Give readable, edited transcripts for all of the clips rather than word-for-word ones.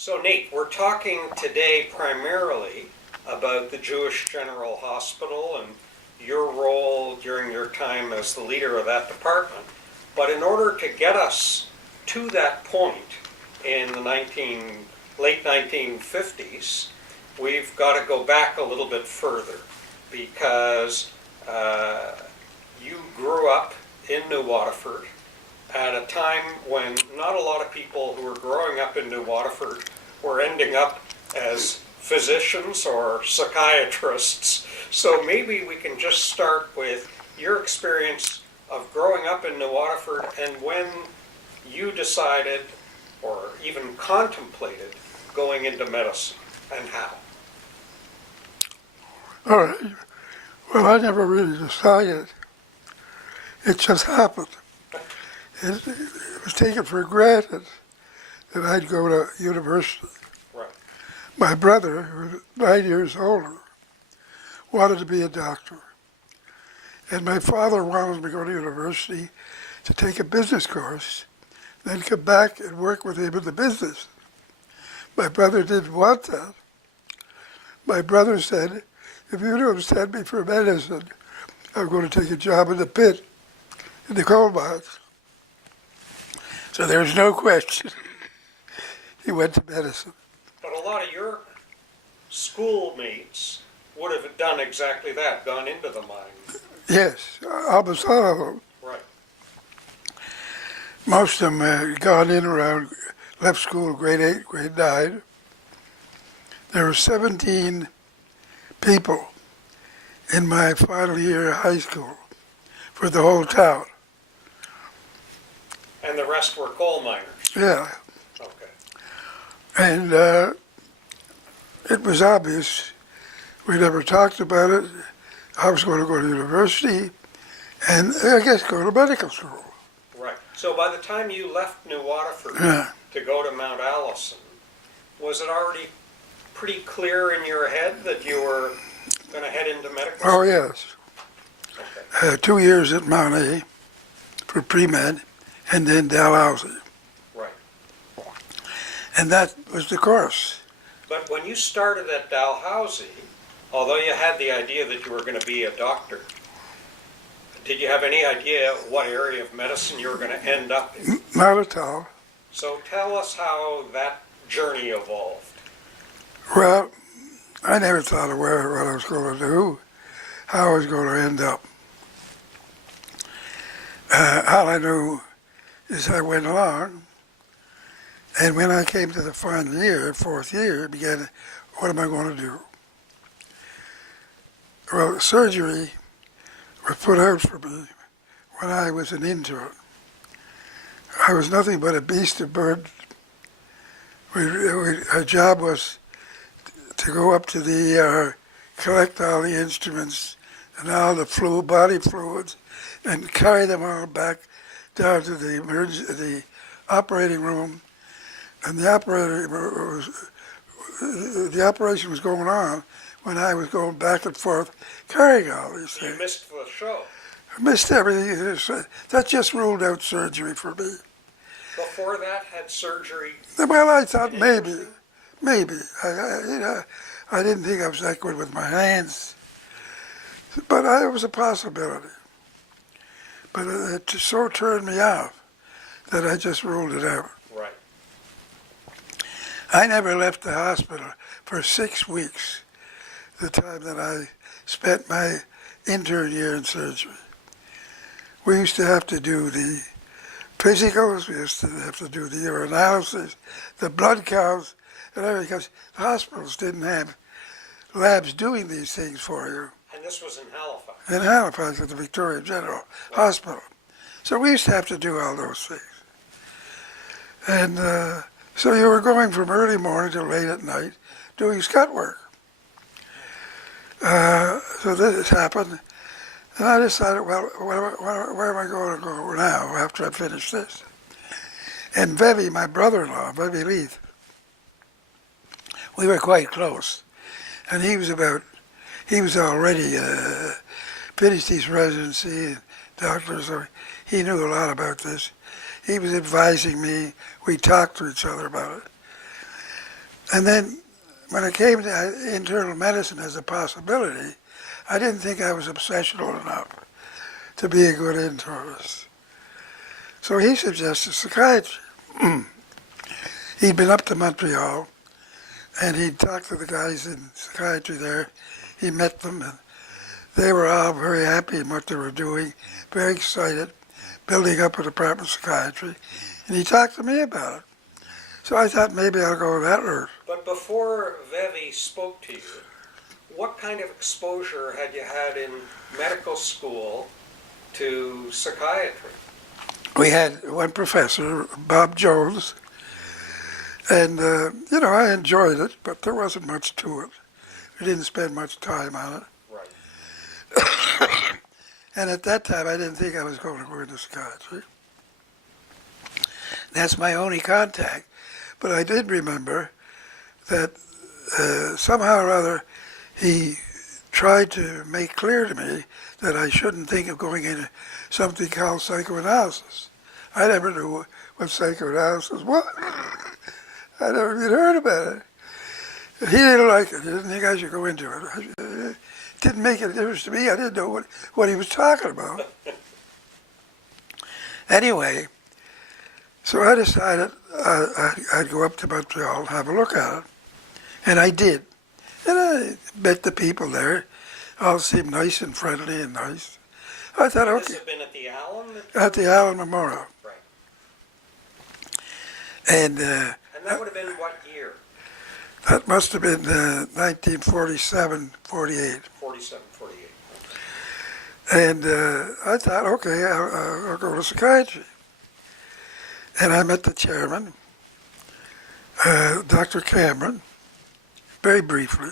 So Nate, we're talking today primarily about the Jewish General Hospital and your role during your time as the leader of that department. But in order to get us to that point in the late 1950s, we've got to go back a little bit further because you grew up in New Waterford at a time when not a lot of people who were growing up in New Waterford were ending up as physicians or psychiatrists. So maybe we can just start with your experience of growing up in New Waterford and when you decided or even contemplated going into medicine and how. All right. Well, I never really decided. It just happened. It was taken for granted that I'd go to university. Right. My brother, who was 9 years older, wanted to be a doctor. And my father wanted me to go to university to take a business course, then come back and work with him in the business. My brother didn't want that. My brother said, if you don't send me for medicine, I'm going to take a job in the pit, in the coal mines. So there's no question. He went to medicine. But a lot of your schoolmates would have done exactly that, gone into the mine. Yes, almost all of them. Right. Most of them had gone in around, left school grade 8, grade 9. There were 17 people in my final year of high school for the whole town. And the rest were coal miners. Yeah. Okay. And it was obvious. We never talked about it. I was going to go to university and I guess go to medical school. Right. So by the time you left New Waterford Yeah. to go to Mount Allison, was it already pretty clear in your head that you were going to head into medical school? Oh, yes. Okay. 2 years at Mount A for pre-med and then Dalhousie. Right. And that was the course. But when you started at Dalhousie, although you had the idea that you were going to be a doctor, did you have any idea what area of medicine you were going to end up in? Not at all. So tell us how that journey evolved. Well, I never thought of what I was going to do, how I was going to end up. All I knew is I went along, and when I came to the final year, fourth year, began, what am I going to do? Well, surgery was put out for me when I was an intern. I was nothing but a beast of burden. Our job was to go up to the, collect all the instruments and all the body fluids and carry them all back down to the operating room. And the operation was going on when I was going back and forth carrying all these things. You missed the show. I missed everything. That just ruled out surgery for me. Before that, had surgery? Well, I thought maybe. I didn't think I was that good with my hands, but it was a possibility. But it just so turned me off that I just ruled it out. Right. I never left the hospital for 6 weeks, the time that I spent my intern year in surgery. We used to have to do the physicals, we used to have to do the urinalysis, the blood counts, and everything, because the hospitals didn't have labs doing these things for you. And this was in Halifax? In Halifax at the Victoria General Hospital. So we used to have to do all those things. And so you were going from early morning to late at night doing scut work. So this happened, and I decided, well, where am I going to go now after I finish this? And Vevey, my brother-in-law, Vevey Leith, we were quite close. And he was already finished his residency and doctor, so he knew a lot about this. He was advising me. We talked to each other about it. And then when it came to internal medicine as a possibility, I didn't think I was obsessional enough to be a good internist. So he suggested psychiatry. He'd been up to Montreal, and he'd talked to the guys in psychiatry there. He met them, and they were all very happy in what they were doing, very excited, building up a department of psychiatry. And he talked to me about it. So I thought maybe I'll go that route. But before Vevi spoke to you, what kind of exposure had you had in medical school to psychiatry? We had one professor, Bob Jones, and, I enjoyed it, but there wasn't much to it. We didn't spend much time on it. Right. And at that time, I didn't think I was going to go into psychiatry. That's my only contact. But I did remember that somehow or other he tried to make clear to me that I shouldn't think of going into something called psychoanalysis. I never knew what psychoanalysis was. I never even heard about it. He didn't like it. He didn't think I should go into it. It didn't make any difference to me. I didn't know what he was talking about. Anyway, so I decided I'd go up to Montreal and have a look at it. And I did. And I met the people there. All seemed nice and friendly and nice. I thought, okay. This had been at the Allen? At the Allen Memorial. Right. And that would have been what year? That must have been 1947, 48. 47, 48. And I thought, okay, I'll go to psychiatry. And I met the chairman, Dr. Cameron, very briefly.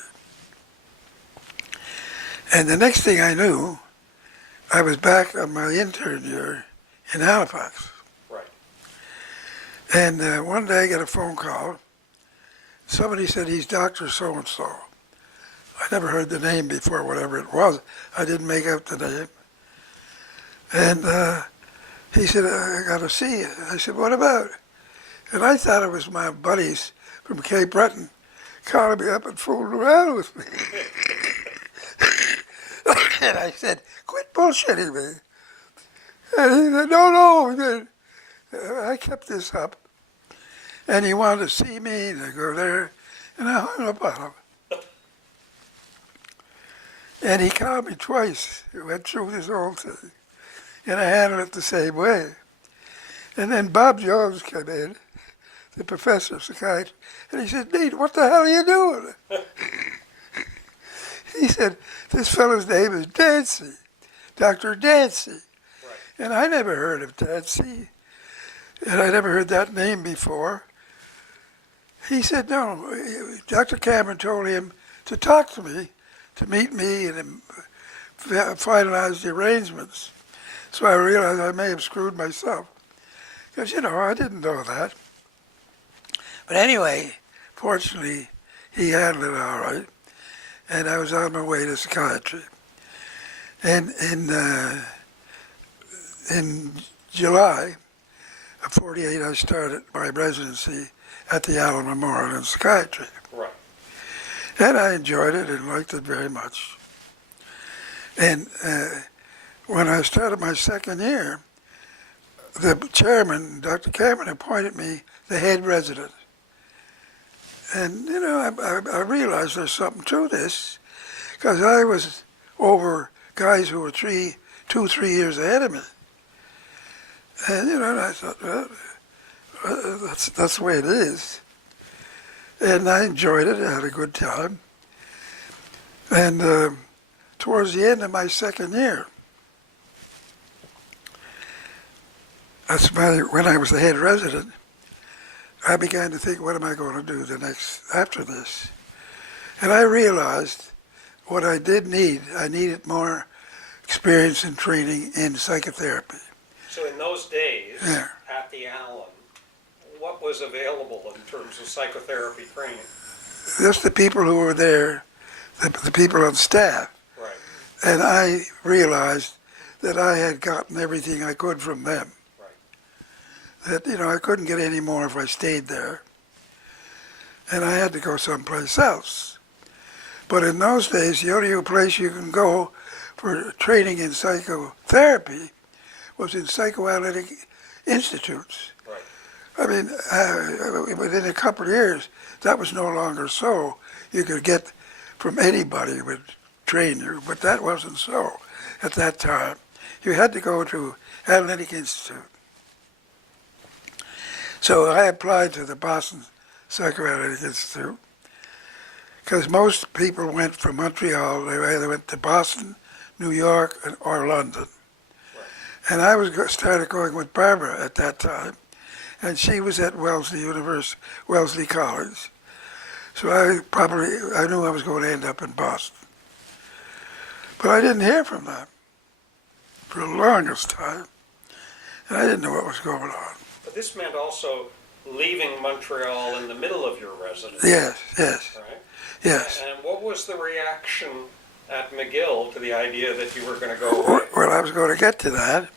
And the next thing I knew, I was back on my intern year in Halifax. Right. And one day I get a phone call. Somebody said he's Dr. So-and-so. I never heard the name before, whatever it was. I didn't make out the name. And he said, I got to see you. I said, what about? And I thought it was my buddies from Cape Breton calling me up and fooling around with me. And I said, quit bullshitting me. And he said, no. I kept this up. And he wanted to see me and I go there. And I hung up on him. And he called me twice. He went through this whole thing. And I handled it the same way. And then Bob Jones came in, the professor of psychiatry, and he said, Nate, what the hell are you doing? He said, this fellow's name is Dancy, Dr. Dancy. Right. And I never heard of Dancy, and I never heard that name before. He said, no, Dr. Cameron told him to talk to me, to meet me and finalize the arrangements. So I realized I may have screwed myself. Because, I didn't know that. But anyway, fortunately, he handled it all right. And I was on my way to psychiatry. And in July of 48, I started my residency at the Allen Memorial in psychiatry. Right. And I enjoyed it and liked it very much. And when I started my second year, the chairman, Dr. Cameron, appointed me the head resident. And, I realized there's something to this, because I was over guys who were 3 years ahead of me. And, and I thought, well, that's the way it is. And I enjoyed it. I had a good time. And towards the end of my second year, when I was the head resident, I began to think, what am I going to do after this? And I realized what I did need, I needed more experience and training in psychotherapy. So in those days, Yeah. at the Allen, what was available in terms of psychotherapy training? Just the people who were there, the people on staff. Right. And I realized that I had gotten everything I could from them. That, I couldn't get any more if I stayed there. and I had to go someplace else. But in those days, the only place you can go for training in psychotherapy was in psychoanalytic institutes. Right. I mean, within a couple of years, that was no longer so. You could get from anybody who would train you, but that wasn't so at that time. You had to go to Analytic Institute. So I applied to the Boston Psychoanalytic Institute because most people went from Montreal. They either went to Boston, New York, or London. Right. And I started going with Barbara at that time, and she was at Wellesley College. So I knew I was going to end up in Boston. But I didn't hear from them for the longest time, and I didn't know what was going on. But this meant also leaving Montreal in the middle of your residency. Yes, Right? yes. And what was the reaction at McGill to the idea that you were going to go away? Well, I was going to get to that.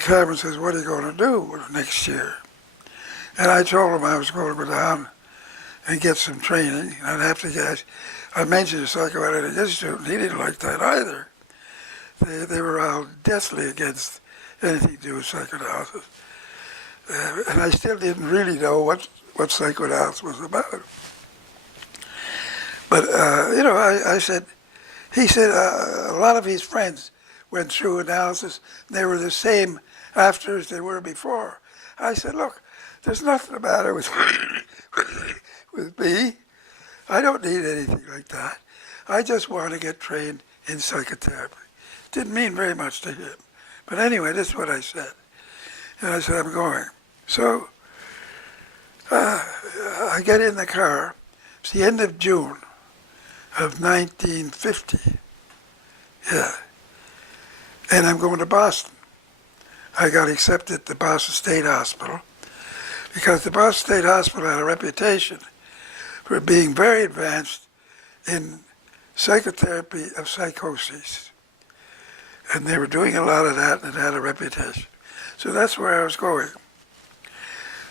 Cameron says, "What are you going to do next year?" And I told him I was going to go down and get some training. I'd have to get. I mentioned the Psychoanalytic Institute, and he didn't like that either. They were all deathly against anything to do with psychoanalysis. And I still didn't really know what psychoanalysis was about. But, I said, he said a lot of his friends went through analysis. They were the same after as they were before. I said, look, there's nothing the matter with me. I don't need anything like that. I just want to get trained in psychotherapy. Didn't mean very much to him. But anyway, this is what I said. And I said, I'm going. So I get in the car. It's the end of June of 1950. Yeah. And I'm going to Boston. I got accepted at the Boston State Hospital because the Boston State Hospital had a reputation for being very advanced in psychotherapy of psychosis. And they were doing a lot of that, and it had a reputation. So that's where I was going.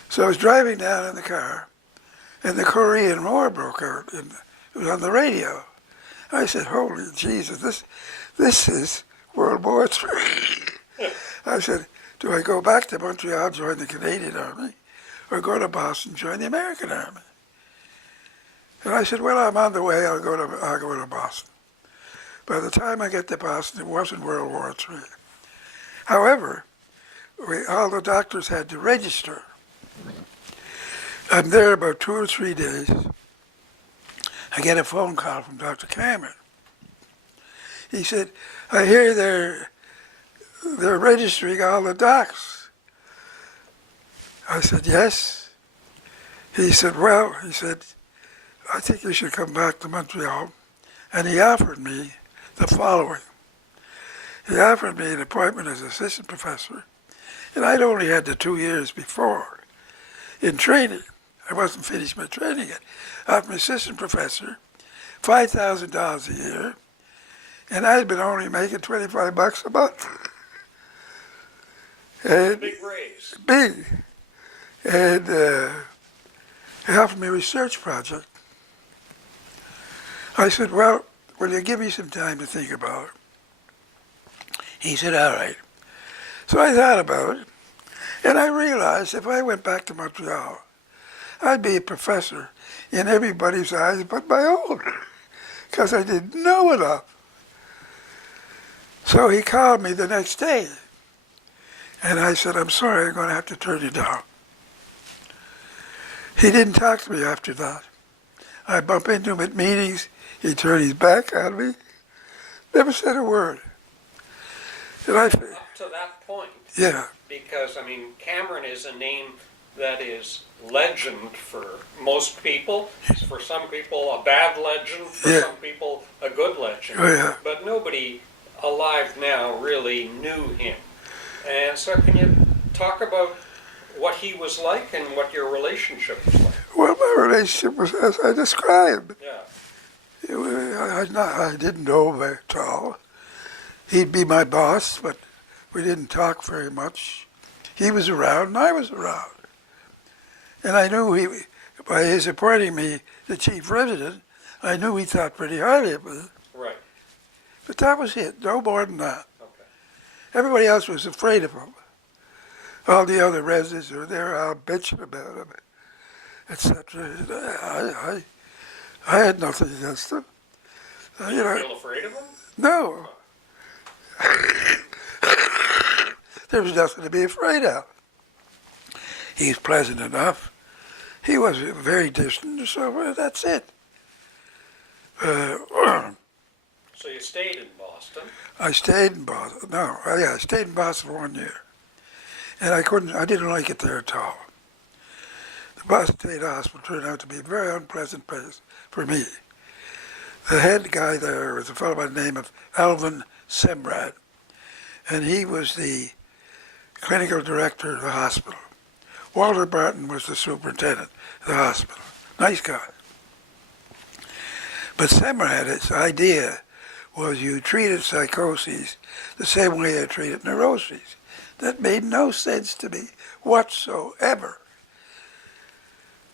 So I was driving down in the car, and the Korean War broke out. It was on the radio. I said, holy Jesus, this is World War III. I said, do I go back to Montreal, join the Canadian Army, or go to Boston, join the American Army? And I said, well, I'm on the way, I'll go to Boston. By the time I get to Boston, it wasn't World War III. However, all the doctors had to register. I'm there about 2 or 3 days. I get a phone call from Dr. Cameron. He said, I hear they're registering all the docs. I said, yes. He said, I think you should come back to Montreal. And he offered me the following. He offered me an appointment as assistant professor, and I'd only had the 2 years before in training. I wasn't finished my training yet. Offered me assistant professor, $5,000 a year, and I'd been only making $25 a month. And Big raise. big. And he offered me a research project. I said, well, will you give me some time to think about it? He said, all right. So I thought about it, and I realized if I went back to Montreal, I'd be a professor in everybody's eyes but my own, because I didn't know enough. So he called me the next day, and I said, I'm sorry, I'm going to have to turn you down. He didn't talk to me after that. I bump into him at meetings. He turned his back on me. Never said a word. And Up to that point. Yeah. Because, Cameron is a name that is legend for most people. For some people, a bad legend. For some people, a good legend. Oh, yeah. But nobody alive now really knew him. And so can you talk about what he was like and what your relationship was like? Well, my relationship was as I described. Yeah. I didn't know him at all. He'd be my boss, but we didn't talk very much. He was around and I was around. And I knew by his appointing me the chief resident, I knew he thought pretty highly of me. Right. But that was it, no more than that. Okay. Everybody else was afraid of him. All the other residents were there out bitching about him, etc. I had nothing against him. Did you feel afraid of him? No. There was nothing to be afraid of. He's pleasant enough. He was very distant, so that's it. So you stayed in Boston. I stayed in Boston. No, I stayed in Boston 1 year. And I didn't like it there at all. The Boston State Hospital turned out to be a very unpleasant place for me. The head guy there was a fellow by the name of Alvin Semrad, and he was the clinical director of the hospital. Walter Barton was the superintendent of the hospital. Nice guy. But Semrad's idea was you treated psychoses the same way you treated neuroses. That made no sense to me whatsoever.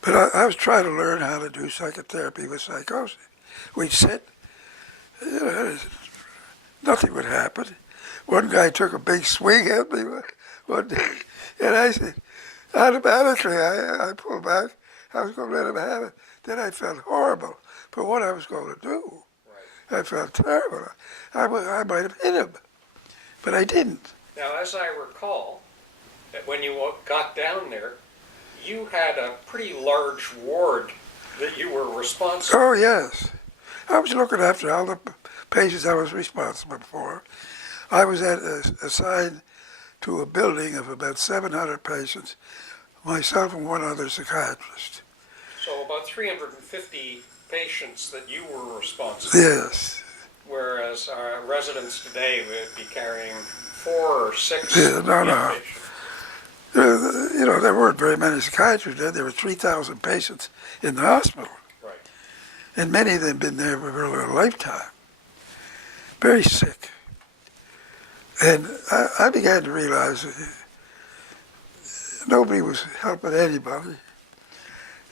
But I was trying to learn how to do psychotherapy with psychosis. We'd sit, nothing would happen. One guy took a big swing at me one day, and I said, automatically, I pulled back. I was going to let him have it. Then I felt horrible for what I was going to do. Right. I felt terrible. I might have hit him, but I didn't. Now, as I recall, that when you got down there, you had a pretty large ward that you were responsible for. Oh, yes. I was looking after all the patients I was responsible for. I was assigned to a building of about 700 patients, myself and one other psychiatrist. So about 350 patients that you were responsible for. Yes. Whereas our residents today would be carrying 4 or 6 Yeah, no. patients. There weren't very many psychiatrists then. There were 3,000 patients in the hospital. Right. And many of them had been there for a lifetime. Very sick. And I began to realize that nobody was helping anybody.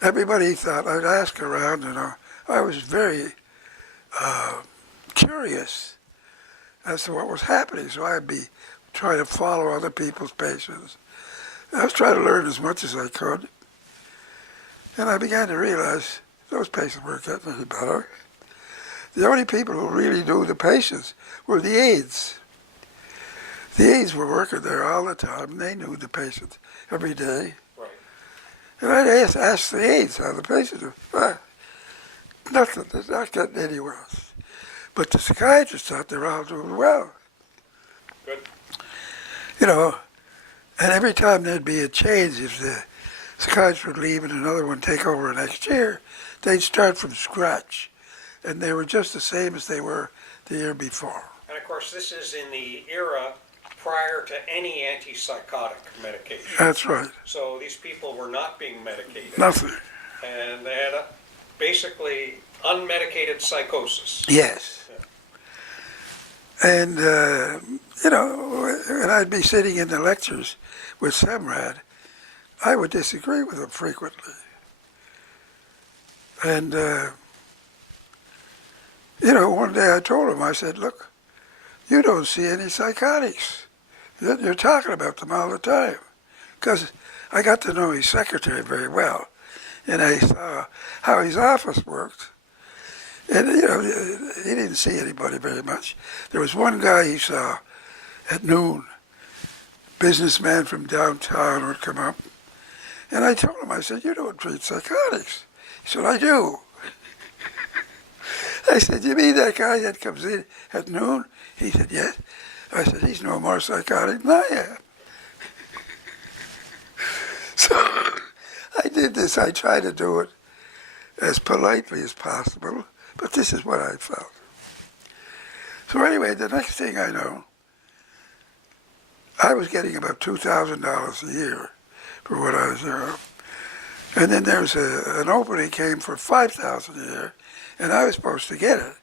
Everybody thought, I'd ask around, I was very curious as to what was happening. So I'd be trying to follow other people's patients. I was trying to learn as much as I could. And I began to realize those patients weren't getting any better. The only people who really knew the patients were the aides. The aides were working there all the time, and they knew the patients every day. Right. And I'd ask the aides how the patients were. Nothing, they're not getting anywhere else. But the psychiatrists thought they were all doing well. Good. And every time there'd be a change, if the psychiatrist would leave and another one take over next year, they'd start from scratch. And they were just the same as they were the year before. And of course, this is in the era prior to any antipsychotic medication. That's right. So these people were not being medicated. Nothing. And they had basically unmedicated psychosis. Yes. And, when I'd be sitting in the lectures with Semrad, I would disagree with him frequently. And, one day I told him, I said, look, you don't see any psychotics. You're talking about them all the time. Because I got to know his secretary very well, and I saw how his office worked. And, he didn't see anybody very much. There was one guy he saw at noon. Businessman from downtown would come up. And I told him, I said, you don't treat psychotics. He said, I do. I said, you mean that guy that comes in at noon? He said, yes. I said, he's no more psychotic than I am. So I did this. I tried to do it as politely as possible, but this is what I felt. So anyway, the next thing I know, I was getting about $2,000 a year for what I was there. And then there's an opening came for $5,000 a year, and I was supposed to get it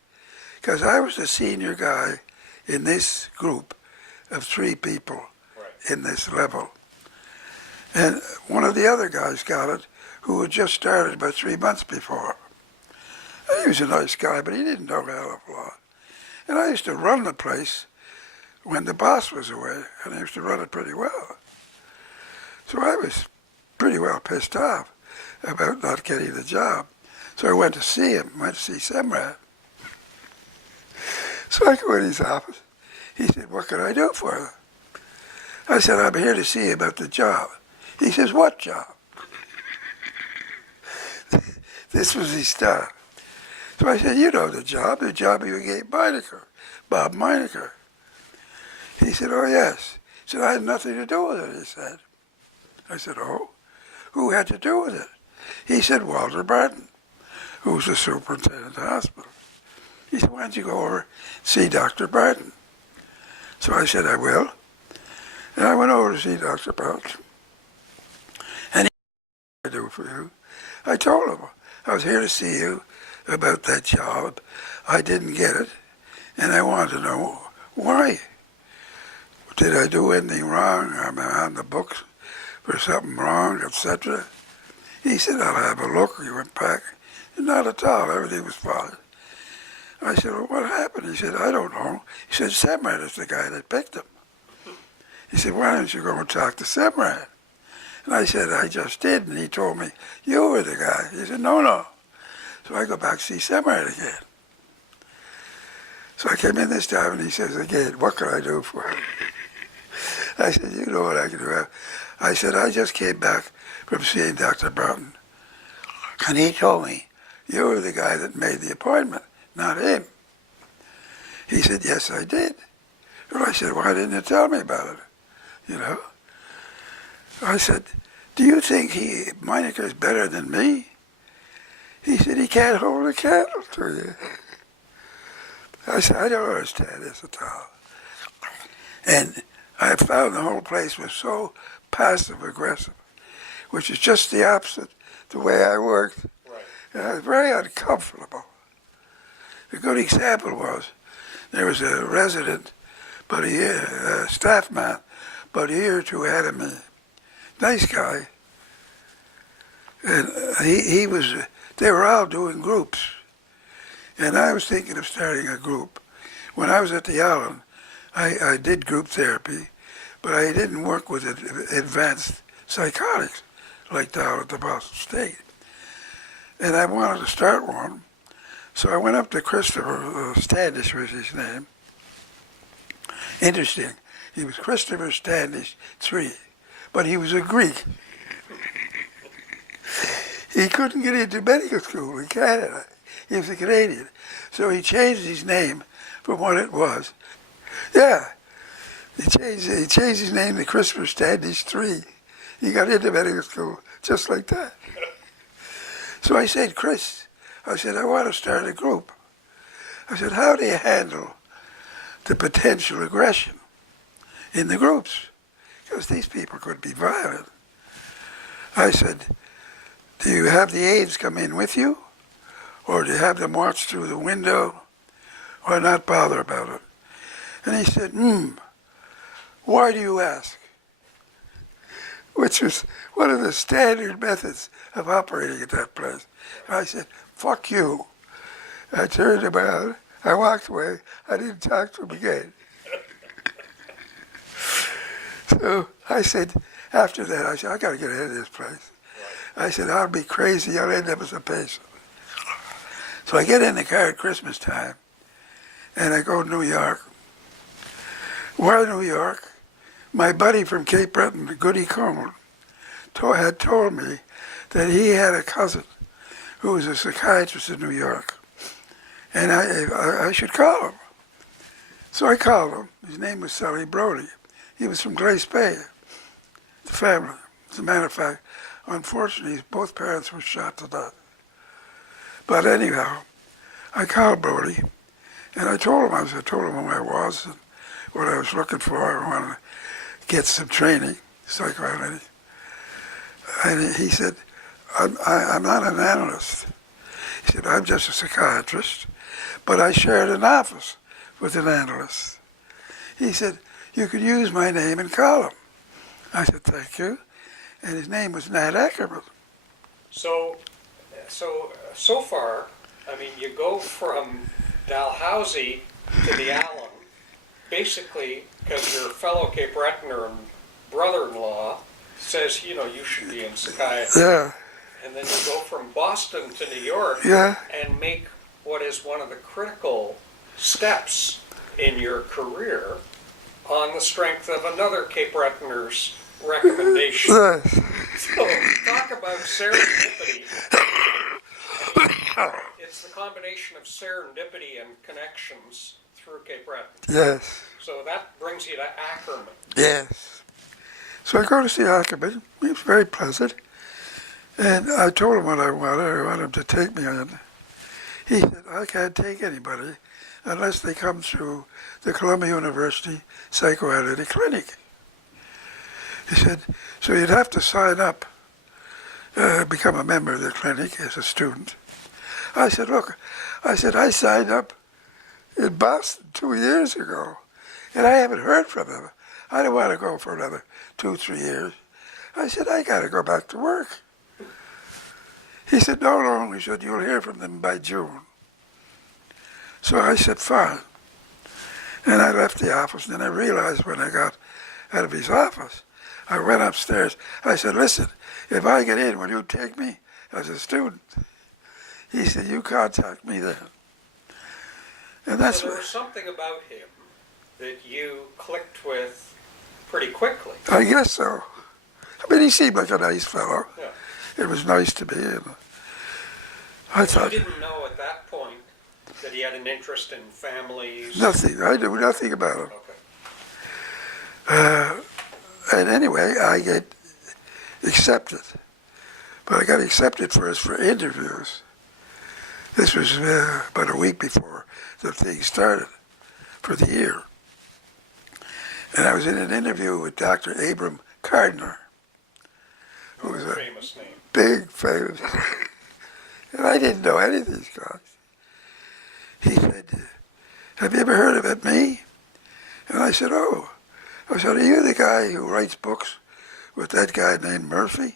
because I was the senior guy in this group of 3 people in this level. And one of the other guys got it who had just started about 3 months before. And he was a nice guy, but he didn't know a hell of a lot. And I used to run the place when the boss was away, and I used to run it pretty well. So I was pretty well pissed off about not getting the job. So I went to see him, went to see Semrad. So I go in his office. He said, "What can I do for you?" I said, "I'm here to see you about the job." He says, "What job?" This was his style. So I said, "You know the job you gave Meinecker, Bob Meinecker." He said, "Oh, yes." He said, "I had nothing to do with it," he said. I said, "Oh, who had to do with it?" He said, "Walter Barton, who was the superintendent of the hospital." He said, "Why don't you go over and see Dr. Barton?" So I said, "I will." And I went over to see Dr. Barton. And he said, "What can I do for you?" I told him, "I was here to see you about that job. I didn't get it, and I wanted to know why. Did I do anything wrong? Am I on the books for something wrong, etc.?" He said, "I'll have a look." He went back. Not at all. Everything was fine. I said, "Well, what happened?" He said, "I don't know." He said, "Semrad is the guy that picked him." He said, "Why don't you go and talk to Semrad?" And I said, "I just did." And he told me, "You were the guy." He said, "No." So I go back to see Semrad again. So I came in this time, and he says again, "What can I do for you?" I said, "You know what I can do." I said, "I just came back from seeing Dr. Barton. And he told me, you were the guy that made the appointment, not him." He said, "Yes, I did." Well, I said, "Why didn't you tell me about it?" You know? I said, "Do you think Meinecker's better than me?" He said, "He can't hold a candle to you." I said, "I don't understand this at all." And I found the whole place was so passive-aggressive, which is just the opposite the way I worked. Right. And I was very uncomfortable. A good example was, there was a resident, about a staff man, about a year or two ahead of me. Nice guy. And they were all doing groups. And I was thinking of starting a group. When I was at the Allen, I did group therapy, but I didn't work with advanced psychotics like down at the Boston State. And I wanted to start one. So I went up to Christopher Standish was his name. Interesting. He was Christopher Standish III, but he was a Greek. He couldn't get into medical school in Canada. He was a Canadian. So he changed his name from what it was. Yeah. He changed his name to Christopher Standish III. He got into medical school just like that. So I said, "Chris," I said, "I want to start a group." I said, "How do you handle the potential aggression in the groups? Because these people could be violent." I said, "Do you have the aides come in with you? Or do you have them watch through the window? Or not bother about it?" And he said, "Why do you ask?" Which was one of the standard methods of operating at that place. And I said, "Fuck you." I turned around, I walked away, I didn't talk to him again. So I said, after that, I said, "I got to get out of this place." I said, "I'll be crazy, I'll end up as a patient." So I get in the car at Christmas time, and I go to New York. Why New York? My buddy from Cape Breton, Goody Coleman, had told me that he had a cousin who was a psychiatrist in New York, and I should call him. So I called him. His name was Sally Brody. He was from Glace Bay, the family. As a matter of fact, unfortunately, both parents were shot to death. But anyhow, I called Brody, and I told him who I was and what I was looking for. I wanted to get some training, psychoanalysis. And he said, I'm not an analyst." He said, "I'm just a psychiatrist, but I shared an office with an analyst." He said, "You could use my name and call him." I said, "Thank you." And his name was Nat Ackerman. So far, I mean, you go from Dalhousie to the Allen, basically because your fellow Cape Bretoner and brother-in-law says, you should be in psychiatry. Yeah, And then you go from Boston to New York yeah, and make what is one of the critical steps in your career on the strength of another Cape Bretoner's recommendation. yes. So talk about serendipity. It's the combination of serendipity and connections through Cape Breton. Yes, So that brings you to Ackerman. yes. So I go to see Ackerman. He was very pleasant. And I told him what I wanted. I wanted him to take me in. He said, I can't take anybody unless they come through the Columbia University Psychoanalytic Clinic. He said, so you'd have to sign up, become a member of the clinic as a student. I said, look, I signed up in Boston 2 years ago, and I haven't heard from them. I don't want to go for another 2-3 years. I said, I got to go back to work. He said, no, he said, you'll hear from them by June. So I said, fine. And I left the office, and then I realized when I got out of his office, I went upstairs. I said, listen, if I get in, will you take me as a student? He said, you contact me then. And that's So there was something about him that you clicked with pretty quickly. I guess so. I mean, he seemed like a nice fellow. Yeah. It was nice to be in. I You thought, didn't know at that point that he had an interest in families. nothing. I knew nothing about him. Okay. And anyway, I get accepted. But I got accepted first for interviews. This was about a week before the thing started for the year. And I was in an interview with Dr. Abram Gardner, who was a Famous name. big famous. And I didn't know any of these guys. He said, have you ever heard of me? And I said, oh. I said, are you the guy who writes books with that guy named Murphy?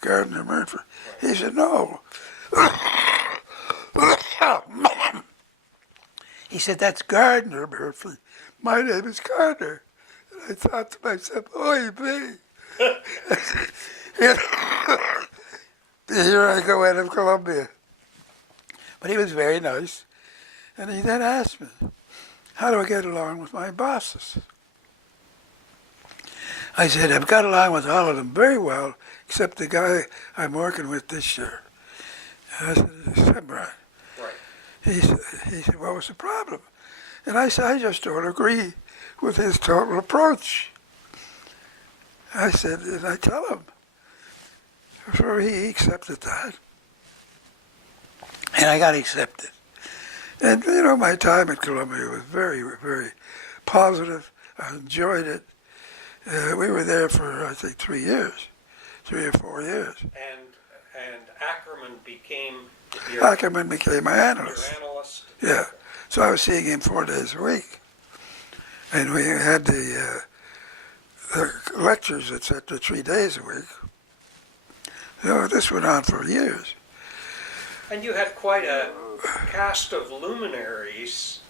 Gardner Murphy. He said, no. He said, that's Gardner Murphy. My name is Gardner. And I thought to myself, oy vey. Here I go out of Columbia. But he was very nice. And he then asked me, how do I get along with my bosses? I said, I've got along with all of them very well, except the guy I'm working with this year. And I said, right. Right. He said, what was the problem? And I said, I just don't agree with his total approach. I said, and I tell him. So he accepted that. And I got accepted. And, my time at Columbia was very, very positive. I enjoyed it. We were there for, I think, 3 years, 3 or 4 years. And Ackerman became Ackerman became my analyst. your analyst. Yeah. So I was seeing him 4 days a week. And we had the lectures, etc., 3 days a week. This went on for years. And you had quite a cast of luminaries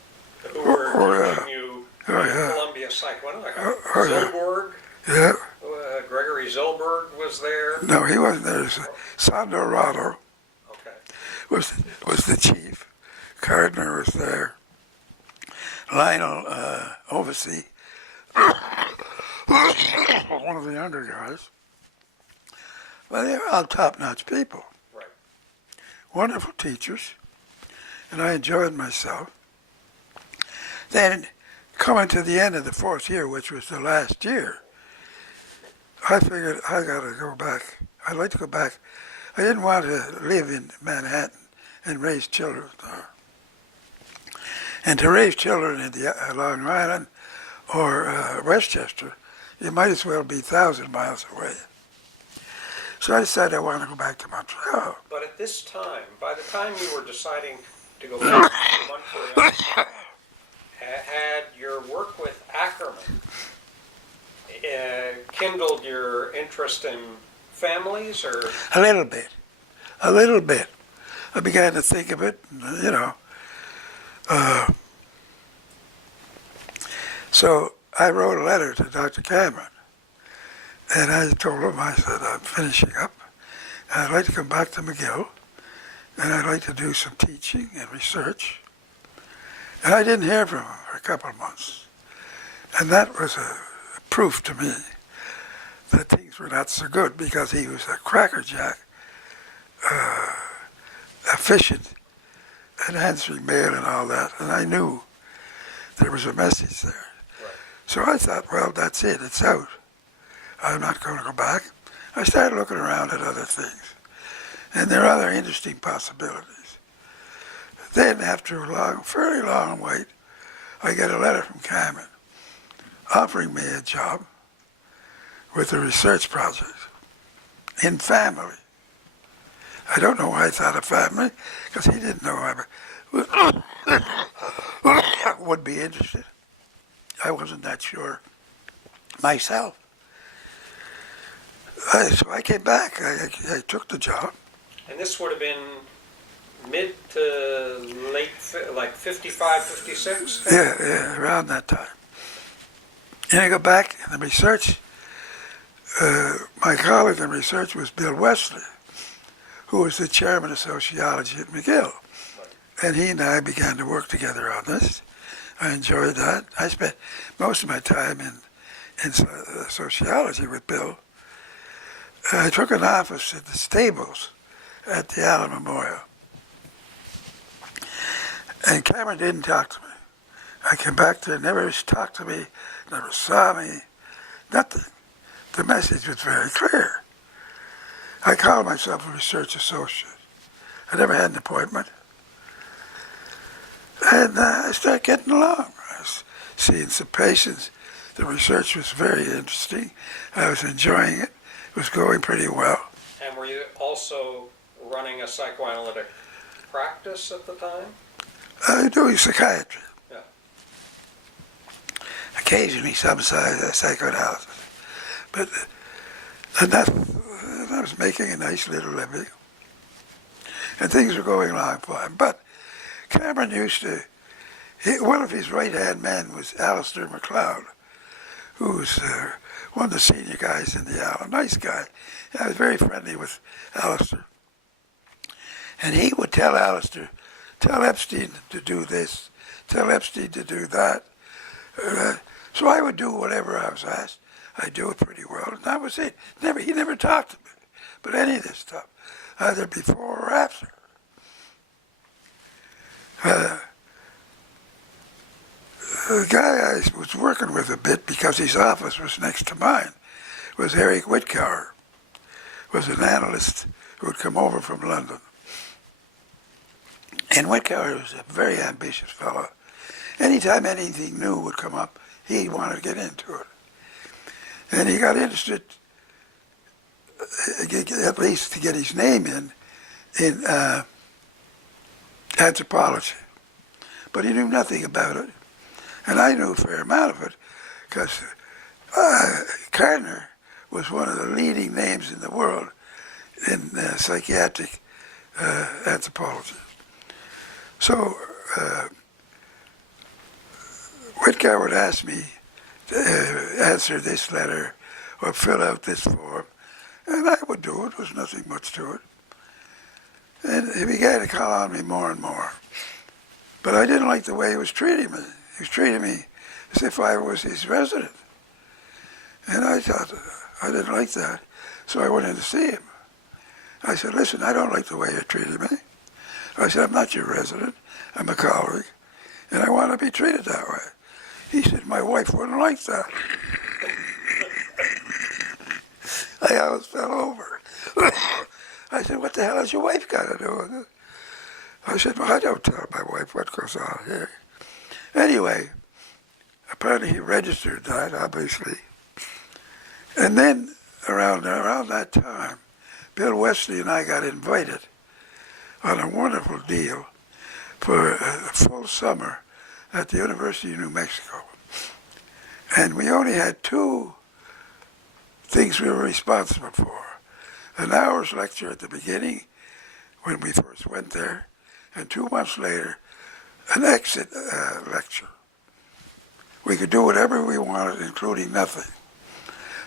who were teaching you Columbia Psychoanalysis. Zilberg, Yeah. Gregory Zilberg was there. No, he wasn't there. Sandorado Okay. was the chief. Gardner was there. Lionel Oversee, one of the younger guys. Well, they were all top-notch people. Right. Wonderful teachers, and I enjoyed myself. Then, coming to the end of the 4th year, which was the last year, I figured I got to go back. I'd like to go back. I didn't want to live in Manhattan and raise children there. And to raise children in Long Island or Westchester, you might as well be 1,000 miles away. So I decided I wanted to go back to Montreal. But at this time, by the time you were deciding to go back to Montreal, had your work with Ackerman kindled your interest in families, or? A little bit. a little bit. I began to think of it, you know. So I wrote a letter to Dr. Cameron, and I told him, I said, I'm finishing up. I'd like to come back to McGill, and I'd like to do some teaching and research. And I didn't hear from him for a couple of months. And that was a proof to me that things were not so good, because he was a crackerjack, efficient at answering mail and all that, and I knew there was a message there. Right. So I thought, well, that's it, it's out. I'm not going to go back. I started looking around at other things, and there are other interesting possibilities. Then, after a long, fairly long wait, I get a letter from Cameron offering me a job with a research project in family. I don't know why I thought of family, because he didn't know I would be interested. I wasn't that sure myself. So I came back. I took the job. And this would have been mid to late, like 55, 56? Yeah, around that time. And I go back in the research. My colleague in research was Bill Wesley, who was the chairman of sociology at McGill. And he and I began to work together on this. I enjoyed that. I spent most of my time in sociology with Bill. I took an office at the stables at the Allen Memorial. And Cameron didn't talk to me. I came back there, never talked to me, never saw me, nothing. The message was very clear. I called myself a research associate. I never had an appointment. And I started getting along. I was seeing some patients. The research was very interesting. I was enjoying it. It was going pretty well. And were you also running a psychoanalytic practice at the time? Doing psychiatry. Yeah. Occasionally some psychoanalysis. But and I was making a nice little living. And things were going along fine. But Cameron used to, one of his right-hand men was Alistair MacLeod, who was one of the senior guys in the Allen, nice guy. I was very friendly with Alistair. And he would tell Alistair, tell Epstein to do this, tell Epstein to do that. So I would do whatever I was asked. I'd do it pretty well, and that was it. He never talked to me about any of this stuff, either before or after. The guy I was working with a bit, because his office was next to mine, was Eric Whitcower, was an analyst who had come over from London. And Whitcower was a very ambitious fellow. Anytime anything new would come up, he wanted to get into it. And he got interested, at least to get his name in anthropology. But he knew nothing about it. And I knew a fair amount of it, because Karner was one of the leading names in the world in psychiatric anthropology. So Whitcower would ask me to answer this letter or fill out this form, and I would do it. There was nothing much to it. And he began to call on me more and more. But I didn't like the way he was treating me. He was treating me as if I was his resident. And I thought, I didn't like that. So I went in to see him. I said, listen, I don't like the way you're treating me. I said, I'm not your resident. I'm a colleague. And I want to be treated that way. He said, my wife wouldn't like that. I almost fell over. I said, what the hell has your wife got to do with it? I said, well, I don't tell my wife what goes on here. Anyway, apparently he registered that, obviously. And then, around that time, Bill Wesley and I got invited on a wonderful deal for a full summer at the University of New Mexico. And we only had two things we were responsible for. An hour's lecture at the beginning when we first went there, and 2 months later, an exit lecture. We could do whatever we wanted, including nothing.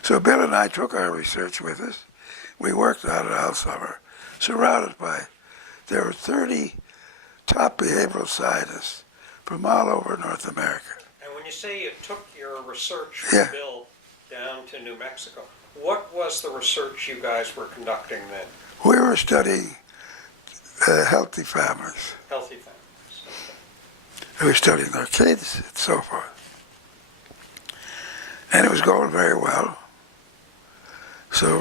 So Bill and I took our research with us. We worked on it all summer, surrounded by, there were 30 top behavioral scientists from all over North America. And when you say you took your research Yeah. from Bill down to New Mexico, what was the research you guys were conducting then? We were studying healthy families. Healthy families. Okay. We were studying their kids and so forth. And it was going very well. So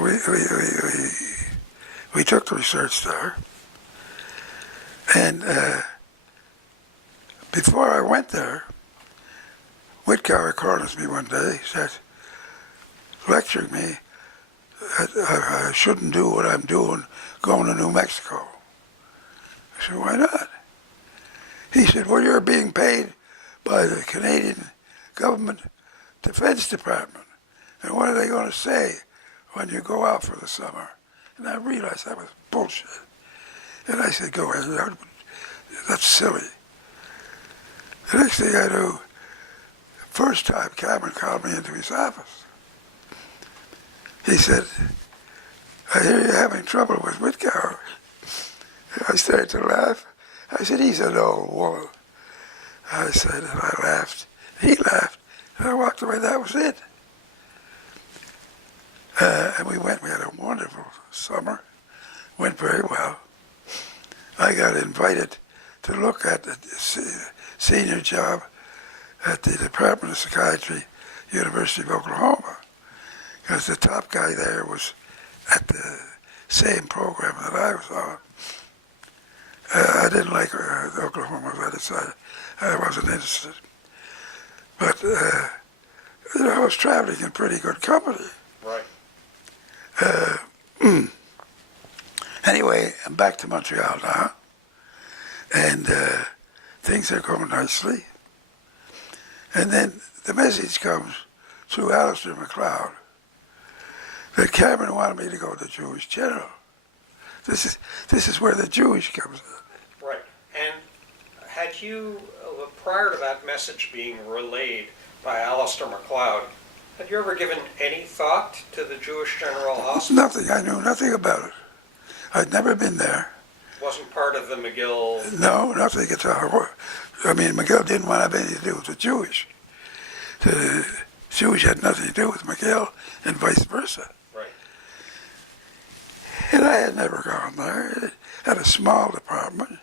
we took the research there. And before I went there, Whitcower corners me one day. He said, lecturing me, I shouldn't do what I'm doing going to New Mexico. I said, why not? He said, well, you're being paid by the Canadian government Defense Department. And what are they going to say when you go out for the summer? And I realized that was bullshit. And I said, go ahead, that's silly. The next thing I knew, first time Cameron called me into his office. He said, I hear you're having trouble with Whitcower. I started to laugh. I said, he's an old woman. I said, and I laughed. He laughed. And I walked away. That was it. And we had a wonderful summer. Went very well. I got invited to look at the senior job at the Department of Psychiatry, University of Oklahoma, because the top guy there was at the same program that I was on. I didn't like Oklahoma, so I decided I wasn't interested. But, I was traveling in pretty good company. Right. Anyway, I'm back to Montreal now, and things are going nicely. And then the message comes through Alistair MacLeod that Cameron wanted me to go to Jewish General. This is where the Jewish comes in. Right. And had you, prior to that message being relayed by Alistair MacLeod, had you ever given any thought to the Jewish General Hospital? Nothing. I knew nothing about it. I'd never been there. Wasn't part of the McGill? No, nothing at all. I mean, McGill didn't want to have anything to do with the Jewish. The Jewish had nothing to do with McGill, and vice versa. Right. And I had never gone there. It had a small department.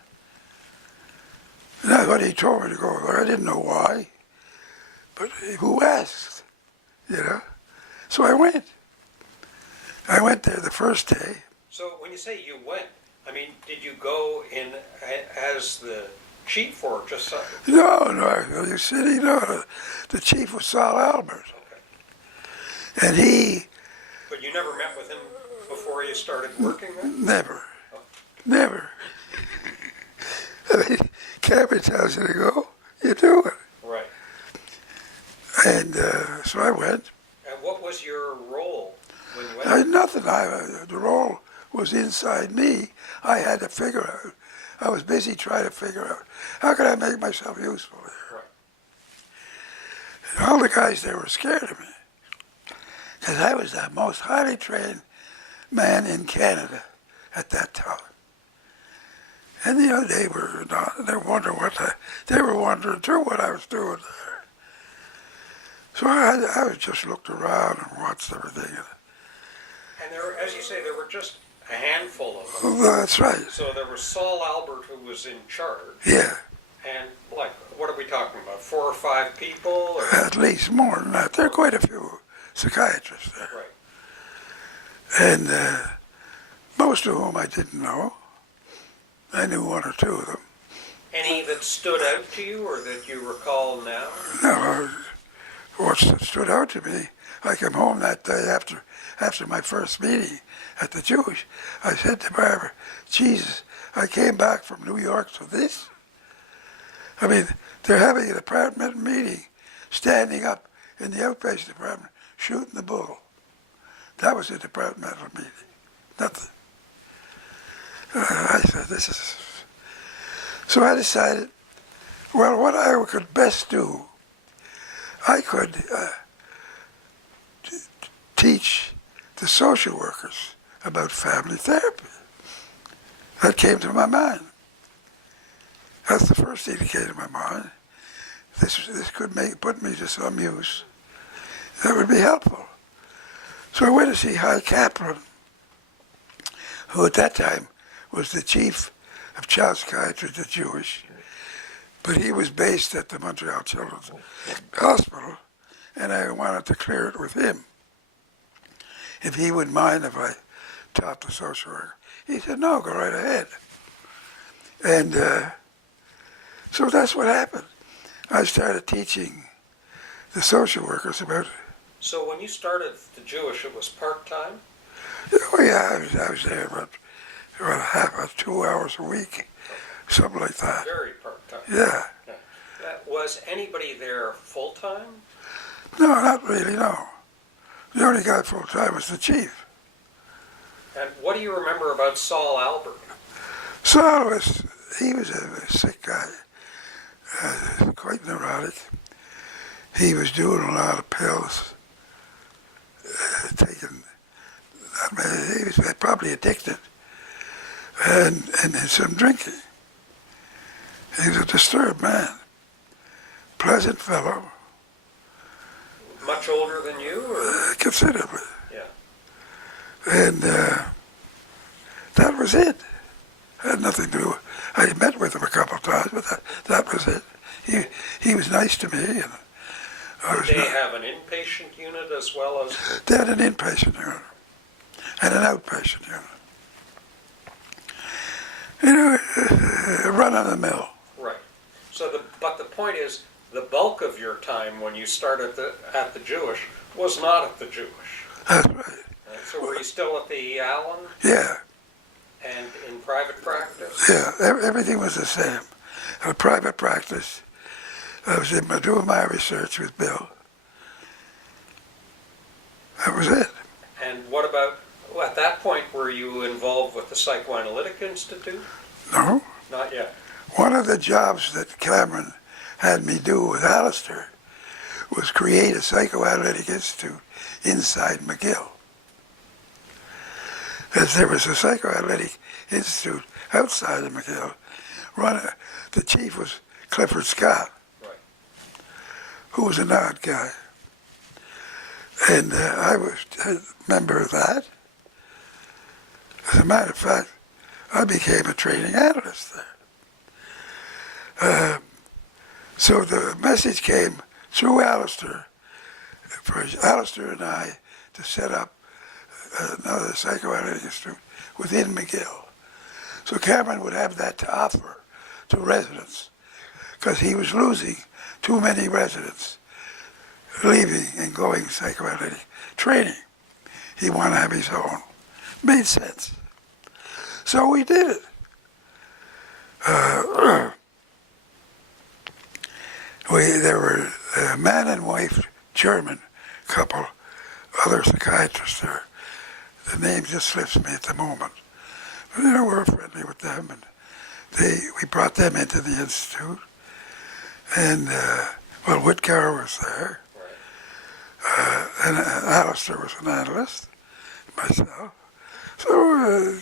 And when he told me to go there, I didn't know why. But who asked? So I went. I went there the first day. So when you say you went, I mean, did you go in as the chief or just No, you see, the chief was Saul Albert. Okay. And he... But you never met with him before you started working there? Never. Never. I mean, Cameron tells you to go, you do it. Right. And so I went. And what was your role when you went? I had nothing. The role was inside me. I had to figure out. I was busy trying to figure out, how could I make myself useful there? Right. And all the guys there were scared of me, because I was the most highly trained man in Canada at that time. And they were they were wondering too what I was doing there. So I just looked around and watched everything. And there, as you say, there were just a handful of them. Well, that's right. So there was Saul Albert who was in charge. Yeah. And what are we talking about? 4 or 5 people? Or? At least more than that. There are quite a few psychiatrists there. Right. And most of whom I didn't know. I knew 1 or 2 of them. Any that stood out to you or that you recall now? No, what stood out to me, I came home that day after my first meeting at the Jewish. I said to Barbara, Jesus, I came back from New York to this. I mean, they're having a department meeting, standing up in the outpatient department, shooting the bull. That was a departmental meeting. Nothing. I said, this is... So I decided, well, what I could best do, I could teach the social workers about family therapy. That came to my mind. That's the first thing that came to my mind. This could put me to some use. That would be helpful. So I went to see High Kaplan, who at that time was the chief of child psychiatry, the Jewish, but he was based at the Montreal Children's Hospital, and I wanted to clear it with him, if he would mind if I taught the social work. He said, no, go right ahead. And so that's what happened. I started teaching the social workers about it. So when you started the Jewish, it was part-time? Oh yeah, I was there about 2 hours a week, something like that. Very part-time. Yeah. Was anybody there full-time? No, not really, no. The only guy full-time was the chief. And what do you remember about Saul Albert? Saul he was a sick guy, quite neurotic. He was doing a lot of pills, taking, I mean, he was probably addicted, and some drinking. He was a disturbed man, pleasant fellow. Much older than you, or? Considerably. Yeah. And that was it. Had nothing to do. I met with him a couple of times, but that was it. He was nice to me, and I was. Did they have an inpatient unit as well as? They had an inpatient unit and an outpatient unit. You know, run of the mill. Right. So but the point is, the bulk of your time when you started at the Jewish was not at the Jewish. That's right. So were you still at the Allen? Yeah. And in private practice? Yeah, everything was the same. A private practice. I was doing my research with Bill. That was it. And what about, at that point, were you involved with the Psychoanalytic Institute? No. Not yet. One of the jobs that Cameron had me do with Alistair was create a psychoanalytic institute inside McGill. As there was a psychoanalytic institute outside of McGill, the chief was Clifford Scott, right, who was an odd guy. And I was a member of that. As a matter of fact, I became a training analyst there. So the message came through Alistair, for Alistair and I to set up another psychoanalytic institute within McGill. So Cameron would have that to offer to residents, because he was losing too many residents leaving and going psychoanalytic training. He wanted to have his own. Made sense. So we did it. There were a man and wife, German couple, other psychiatrists there. The name just slips me at the moment. But we were friendly with them, and we brought them into the institute. And Whitcar was there, and Alistair was an analyst, myself. So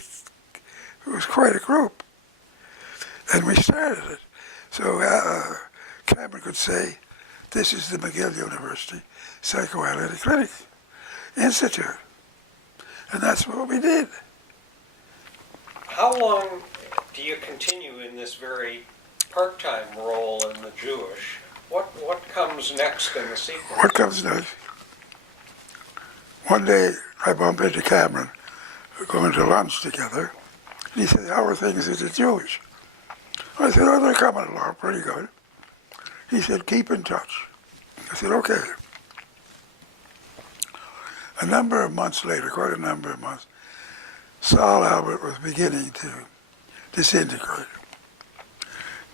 it was quite a group, and we started it. So Cameron could say, "This is the McGill University Psychoanalytic Clinic Institute," and that's what we did. How long do you continue in this very part-time role in the Jewish? What comes next in the sequence? What comes next? One day I bumped into Cameron, going to lunch together, and he said, "How are things at the Jewish?" I said, "Oh, they're coming along pretty good." He said, "Keep in touch." I said, "Okay." A number of months later, quite a number of months, Saul Albert was beginning to disintegrate,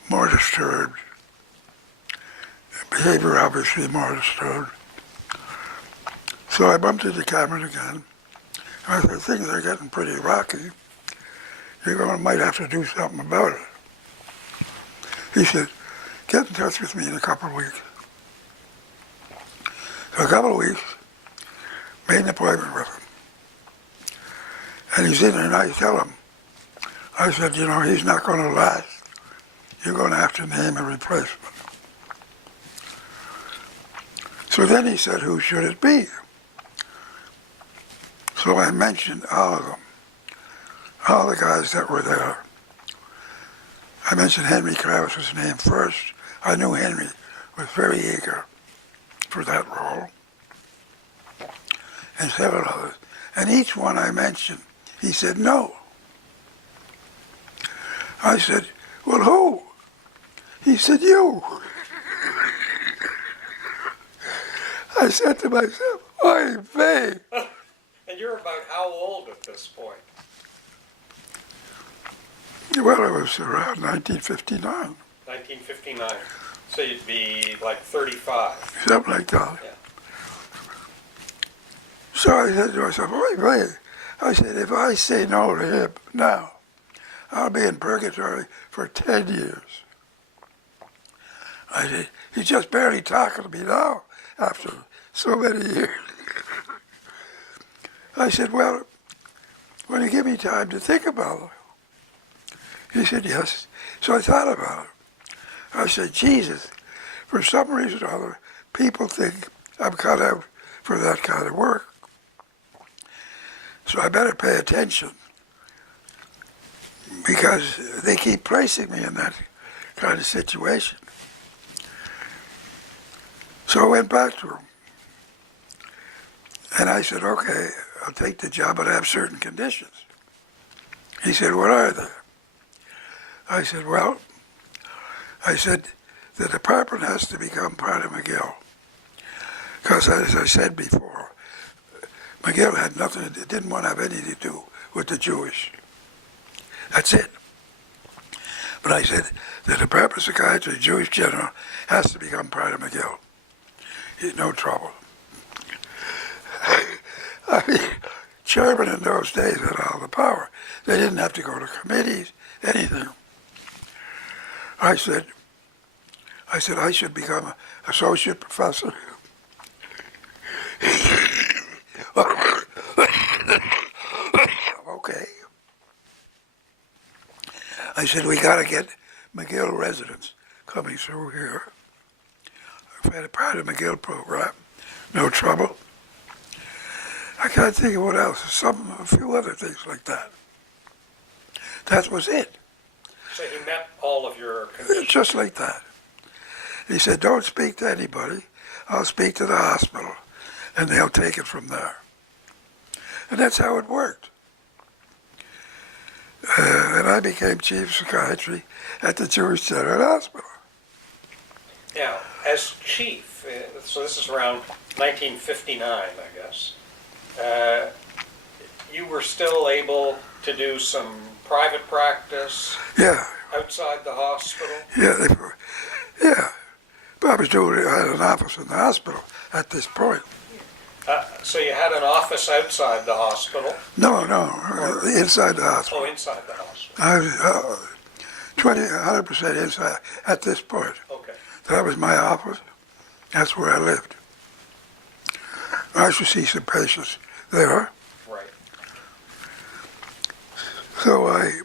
more disturbed, behavior obviously more disturbed. So I bumped into Cameron again. I said, "Things are getting pretty rocky. might have to do something about it. He said, get in touch with me in a couple of weeks. So a couple of weeks, made an appointment with him. And he's in there, and I tell him, I said, he's not going to last. You're going to have to name a replacement. So then he said, who should it be? So I mentioned all of them, all the guys that were there. I mentioned Henry Kraus's name first. I knew Henry was very eager for that role, and several others. And each one I mentioned, he said no. I said, well, who? He said, you. I said to myself, oy vey. And you're about how old at this point? Well, it was around 1959. 1959. So you'd be like 35. Something like that. Yeah. So I said to myself, wait, wait. I said, if I say no to him now, I'll be in purgatory for 10 years. I said, he's just barely talking to me now after so many years. I said, well, will you give me time to think about it? He said, yes. So I thought about it. I said, Jesus, for some reason or other, people think I'm cut out for that kind of work. So I better pay attention, because they keep placing me in that kind of situation. So I went back to him. And I said, okay, I'll take the job, but I have certain conditions. He said, what are they? I said, well, the department has to become part of McGill. Because as I said before, McGill had nothing, it didn't want to have anything to do with the Jewish. That's it. But I said, the Department of Psychiatry, Jewish General, has to become part of McGill. He's no trouble. I mean, chairman in those days had all the power. They didn't have to go to committees, anything. I said, I should become an associate professor. Okay. I said, we got to get McGill residents coming through here. I've had a part of the McGill program, no trouble. I can't think of what else, a few other things like that. That was it. So he met all of your conditions? Just like that. He said, don't speak to anybody. I'll speak to the hospital, and they'll take it from there. And that's how it worked. And I became chief of psychiatry at the Jewish General Hospital. Now, as chief, so this is around 1959, I guess, you were still able to do some private practice outside the hospital? Yeah. But I had an office in the hospital at this point. So you had an office outside the hospital? No, inside the hospital. Oh, inside the hospital. I was 100% inside at this point. Okay. That was my office. That's where I lived. I used to see some patients there. Right. So I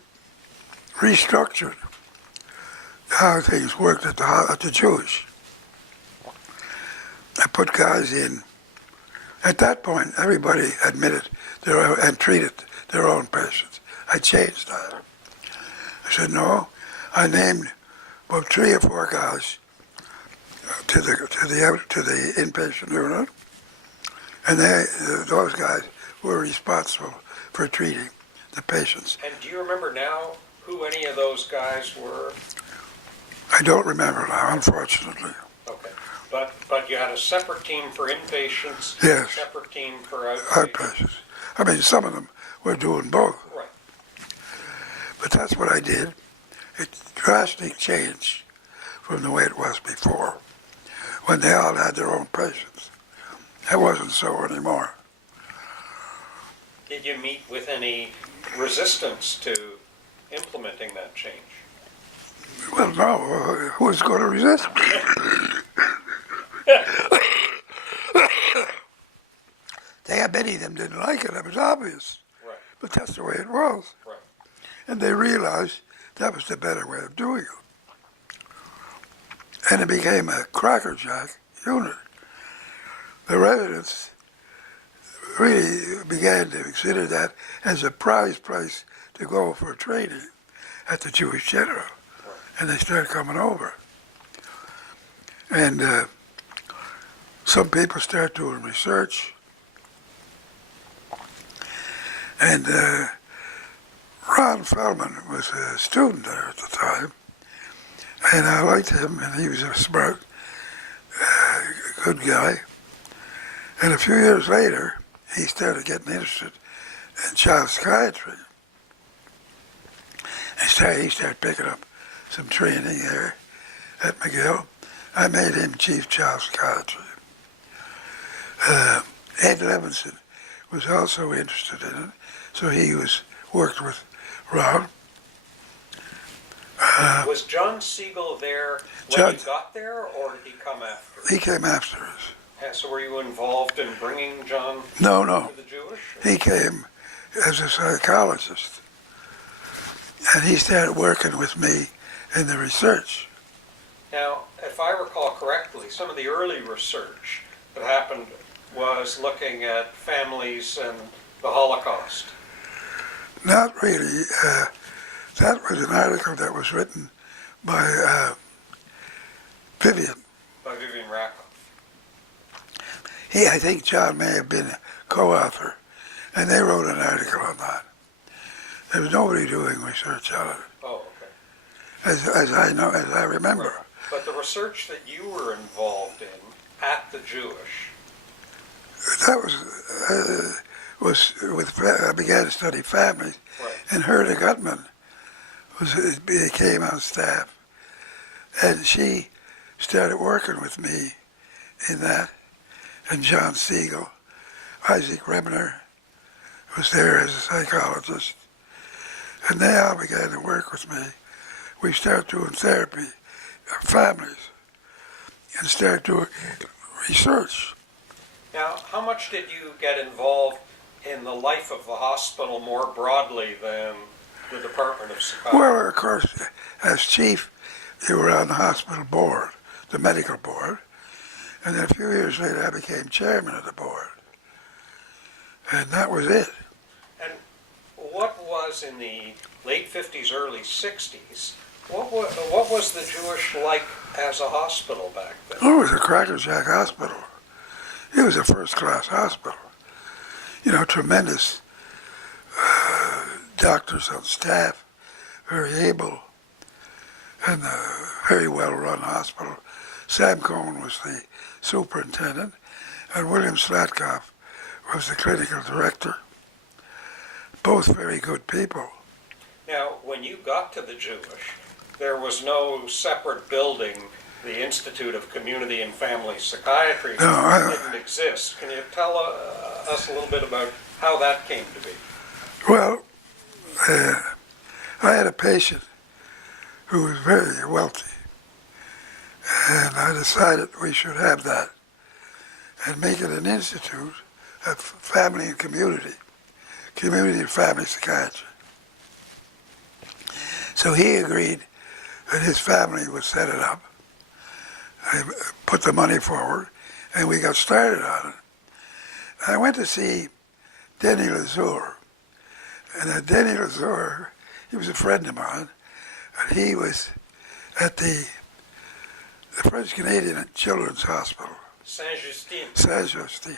restructured how things worked at the Jewish. I put guys in. At that point, everybody admitted and treated their own patients. I changed that. I said, no, I named about 3 or 4 guys to the inpatient unit, and those guys were responsible for treating the patients. And do you remember now who any of those guys were? I don't remember now, unfortunately. Okay. But you had a separate team for inpatients, Yes. a separate team for outpatients. Outpatients. I mean, some of them were doing both. Right. But that's what I did. It drastically changed from the way it was before, when they all had their own patients. It wasn't so anymore. Did you meet with any resistance to implementing that change? Well, no, who's going to resist? Many of them didn't like it, it was obvious. Right, But that's the way it was. right. And they realized that was the better way of doing it. And it became a crackerjack unit. The residents really began to consider that as a prize place to go for training at the Jewish General. And they started coming over. And some people started doing research. And Ron Feldman was a student there at the time. And I liked him, and he was a smart, good guy. And a few years later, he started getting interested in child psychiatry. And he started picking up some training there at McGill. I made him chief child psychiatry. Ed Levinson was also interested in it, so he worked with Ron. Was John Siegel there when John- you got there, or did he come after? He came after us. And so were you involved in bringing John No, to the Jewish? he came as a psychologist. And he started working with me in the research. Now, if I recall correctly, some of the early research that happened was looking at families and the Holocaust. Not really. That was an article that was written by Vivian. By Vivian Rackoff. I think John may have been a co-author, and they wrote an article on that. There was nobody doing research on it, Oh, okay. as I remember. Right. But the research that you were involved in at the Jewish, That I began to study families, right, and Herta Gutman came on staff, and she started working with me in that, and John Siegel, Isaac Rebner was there as a psychologist, and they all began to work with me. We started doing therapy of families and started doing research. Now, how much did you get involved in the life of the hospital more broadly than the Department of Psychiatry? Well, of course, as chief, you were on the hospital board, the medical board, and then a few years later I became chairman of the board. And that was it. And what was in the late 50s, early 60s, what was the Jewish like as a hospital back then? Oh, it was a crackerjack hospital. It was a first-class hospital. You know, tremendous doctors on staff, very able, and a very well-run hospital. Sam Cohen was the superintendent, and William Slatkoff was the clinical director. Both very good people. Now, when you got to the Jewish, there was no separate building. The Institute of Community and Family Psychiatry didn't exist. Can you tell us a little bit about how that came to be? Well, I had a patient who was very wealthy, and I decided we should have that and make it an institute of family and community and family psychiatry. So he agreed that his family would set it up. I put the money forward, and we got started on it. I went to see Denny Lazur, and Denny Lazur, he was a friend of mine, and he was at the French-Canadian Children's Hospital, Saint-Justine. Saint-Justine.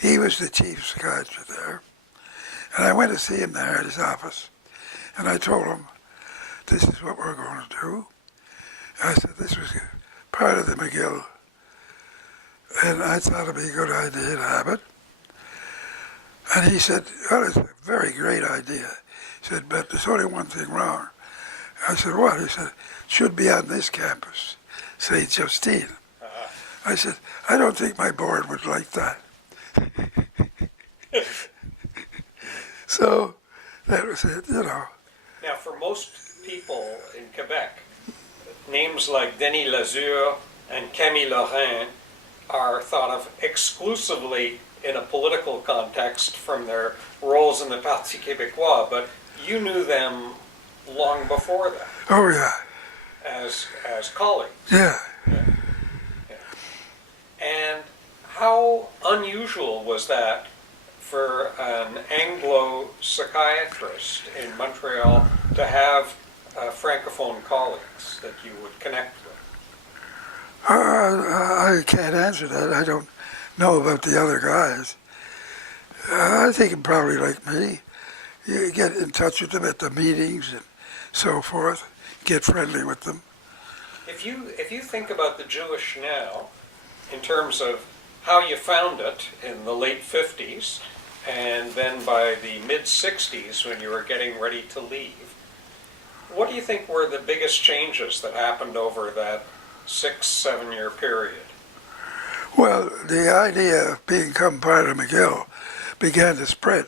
He was the chief psychiatrist there, and I went to see him there at his office, and I told him, this is what we're going to do. I said, this was part of the McGill, and I thought it'd be a good idea to have it. And he said, well, it's a very great idea. He said, but there's only one thing wrong. I said, what? He said, it should be on this campus, St. Justine. I said, I don't think my board would like that. So that was it, you know. Now, for most people in Quebec, names like Denis Lazure and Camille Lorrain are thought of exclusively in a political context from their roles in the Parti Québécois, but you knew them long before that Oh, yeah. as colleagues. Yeah. Yeah. Yeah. And how unusual was that for an Anglo psychiatrist in Montreal to have Francophone colleagues that you would connect with? I can't answer that. I don't know about the other guys. I think probably like me. You get in touch with them at the meetings and so forth. Get friendly with them. If you think about the Jewish now, in terms of how you found it in the late 50s, and then by the mid-60s when you were getting ready to leave, what do you think were the biggest changes that happened over that 6-7 year period? Well, the idea of becoming part of McGill began to spread.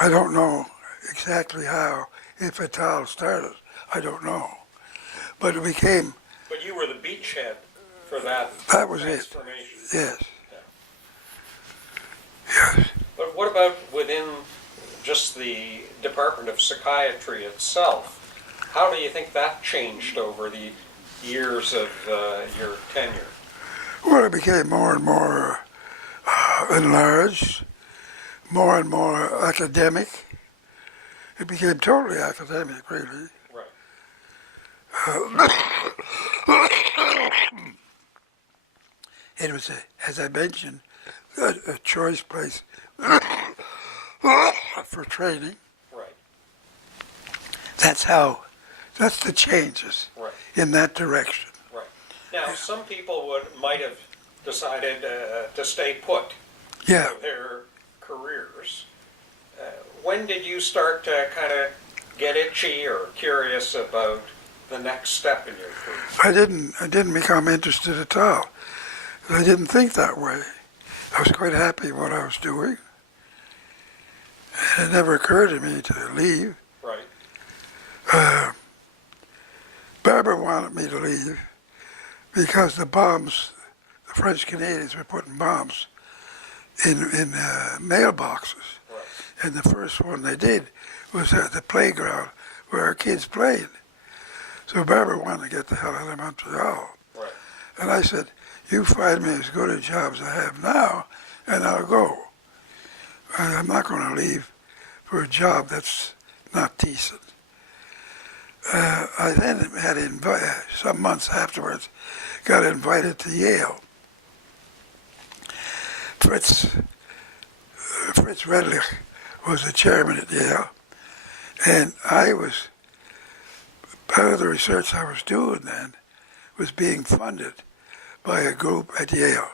I don't know exactly how, if at all started. I don't know. But it became... But you were the beachhead for that was it. transformation. Yes. Yeah. Yes. But what about within just the Department of Psychiatry itself? How do you think that changed over the years of your tenure? Well, it became more and more enlarged, more and more academic. It became totally academic, really. Right. It was, as I mentioned, a choice place for training. Right. That's the changes Right. in that direction. Right. Now, some people might have decided to stay put Yeah. for their careers. When did you start to kind of get itchy or curious about the next step in your career? I didn't become interested at all. I didn't think that way. I was quite happy with what I was doing. And it never occurred to me to leave. Right. Barbara wanted me to leave because the French Canadians were putting bombs in mailboxes. Right. And the first one they did was at the playground where our kids played. So Barbara wanted to get the hell out of Montreal. Right. And I said, you find me as good a job as I have now, and I'll go. I'm not going to leave for a job that's not decent. I then had some months afterwards, got invited to Yale. Fritz Redlich was the chairman at Yale, and part of the research I was doing then was being funded by a group at Yale.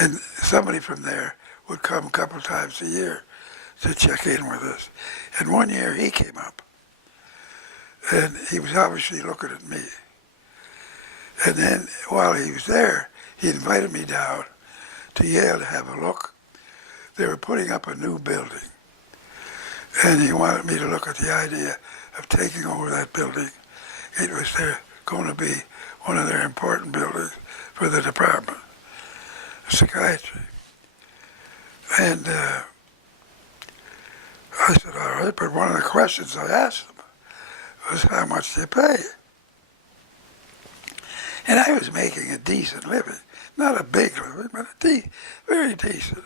And somebody from there would come a couple times a year to check in with us. And one year he came up, and he was obviously looking at me. And then while he was there, he invited me down to Yale to have a look. They were putting up a new building, and he wanted me to look at the idea of taking over that building. It was going to be one of their important buildings for the Department of Psychiatry. And I said, all right, but one of the questions I asked him was, how much do you pay? And I was making a decent living. Not a big living, but very decent.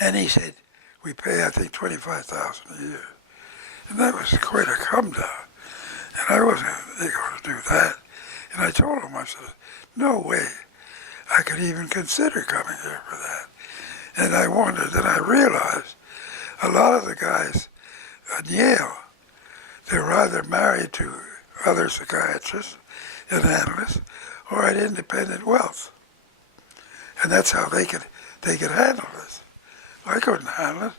And he said, we pay, I think, $25,000 a year. And that was quite a come down. And I wasn't going to do that. And I told him, I said, no way I could even consider coming here for that. And I wondered, then I realized a lot of the guys at Yale, they were either married to other psychiatrists and analysts or had independent wealth. And that's how they could handle this. I couldn't handle it.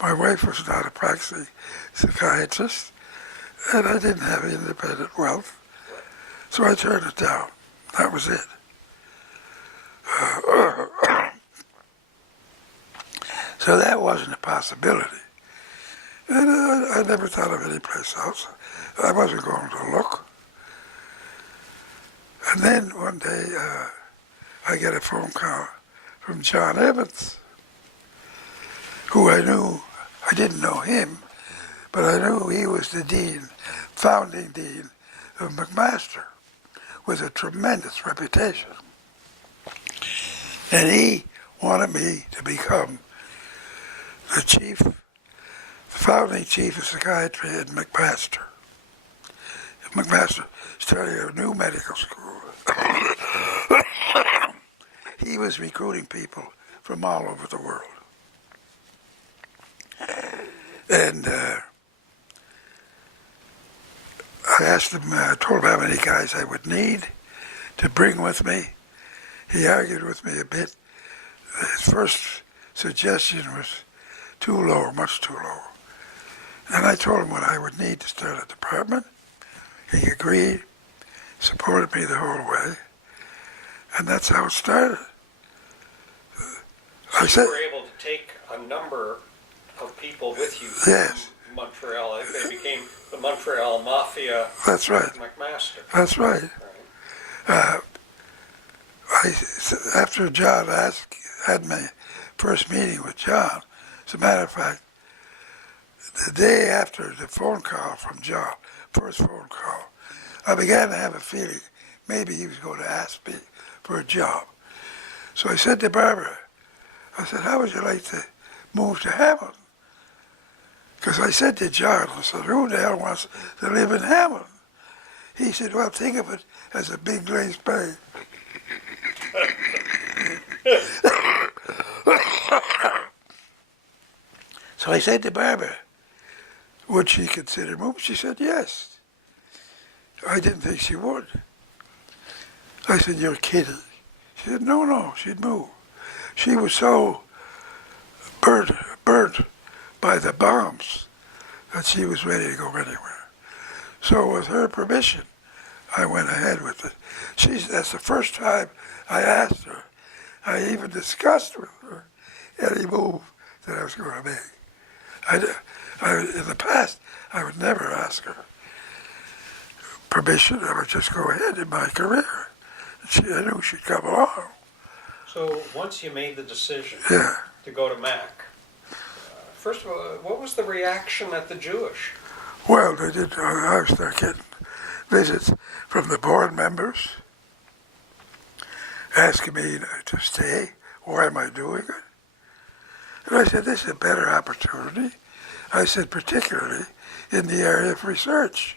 My wife was not a practicing psychiatrist, and I didn't have independent wealth. So I turned it down. That was it. So that wasn't a possibility. And I never thought of any place else. I wasn't going to look. And then one day, I get a phone call from John Evans, who I knew. I didn't know him, but I knew he was the dean, founding dean of McMaster, with a tremendous reputation. And he wanted me to become the founding chief of psychiatry at McMaster. McMaster started a new medical school. He was recruiting people from all over the world. And I asked him, I told him how many guys I would need to bring with me. He argued with me a bit. His first suggestion was too low, much too low. And I told him what I would need to start a department. He agreed, supported me the whole way, and that's how it started. I said, You were able to take a number of people with you yes, from Montreal. They became the Montreal Mafia. That's right. McMaster. That's right. Right. After John had my first meeting with John, as a matter of fact, the day after the phone call from John, first phone call, I began to have a feeling maybe he was going to ask me for a job. So I said to Barbara, I said, how would you like to move to Hamilton? Because I said to John, I said, who the hell wants to live in Hamilton? He said, well, think of it as a big glaze bay. So I said to Barbara, would she consider moving? She said, yes. I didn't think she would. I said, you're kidding. She said, no, she'd move. She was so burnt by the bombs that she was ready to go anywhere. So with her permission, I went ahead with it. That's the first time I asked her. I even discussed with her any move that I was going to make. In the past, I would never ask her permission. I would just go ahead in my career. I knew she'd come along. So once you made the decision Yeah. to go to Mac, first of all, what was the reaction at the Jewish? Well, they did. I was there getting visits from the board members asking me to stay. Why am I doing it? And I said, this is a better opportunity. I said, particularly in the area of research.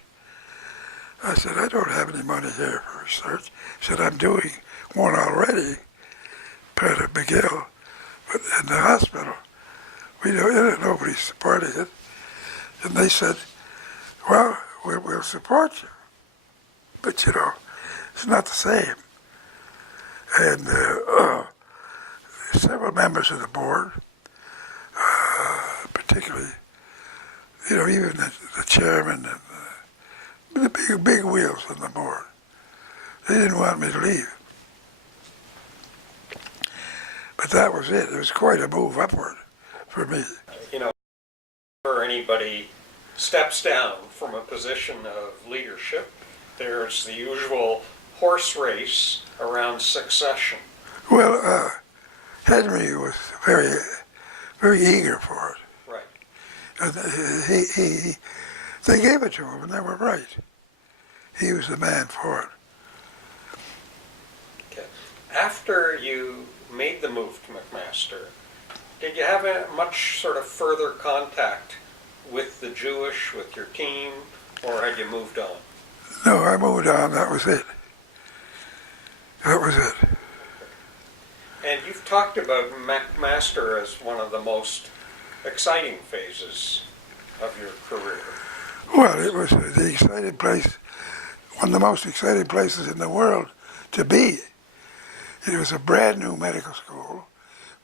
I said, I don't have any money here for research. I said, I'm doing one already, part of McGill, but in the hospital. Nobody's supporting it. And they said, well, we'll support you. But, it's not the same. And several members of the board, particularly, even the chairman and the big wheels on the board, they didn't want me to leave. But that was it. It was quite a move upward for me. Where anybody steps down from a position of leadership, there's the usual horse race around succession. Well, Henry was very, very eager for it. Right. And they gave it to him, and they were right. He was the man for it. Okay. After you made the move to McMaster, did you have much sort of further contact with the Jewish, with your team, or had you moved on? No, I moved on. That was it. That was it. And you've talked about McMaster as one of the most exciting phases of your career. Well, it was the exciting place, one of the most exciting places in the world to be. It was a brand new medical school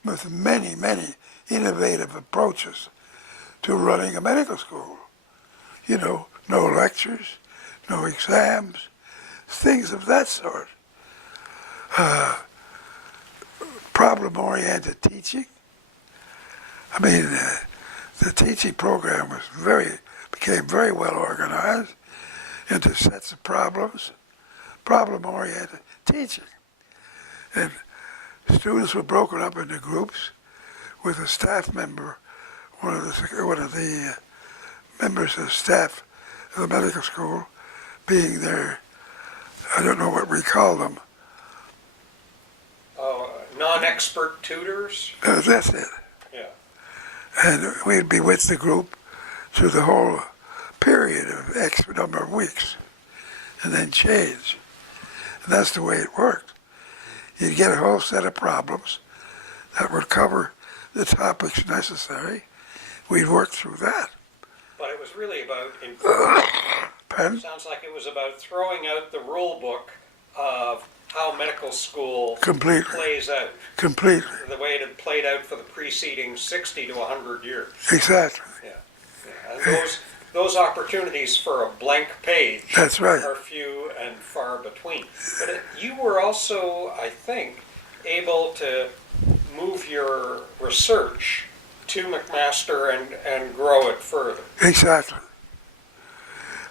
with many, many innovative approaches to running a medical school. No lectures, no exams, things of that sort. Problem-oriented teaching, I mean, the teaching program became very well organized into sets of problems, problem-oriented teaching. And students were broken up into groups with a staff member, one of the members of staff of the medical school being their, I don't know what we call them. Non-expert tutors? That's it. Yeah. And we'd be with the group through the whole period of X number of weeks and then change. And that's the way it worked. You'd get a whole set of problems that would cover the topics necessary. We'd work through that. But it was really about, Pardon? sounds like it was about throwing out the rule book of how medical school Completely. plays out, Completely. the way it had played out for the preceding 60 to 100 years. Exactly. Yeah. And those opportunities for a blank page That's right. are few and far between. But you were also, I think, able to move your research to McMaster and grow it further. Exactly.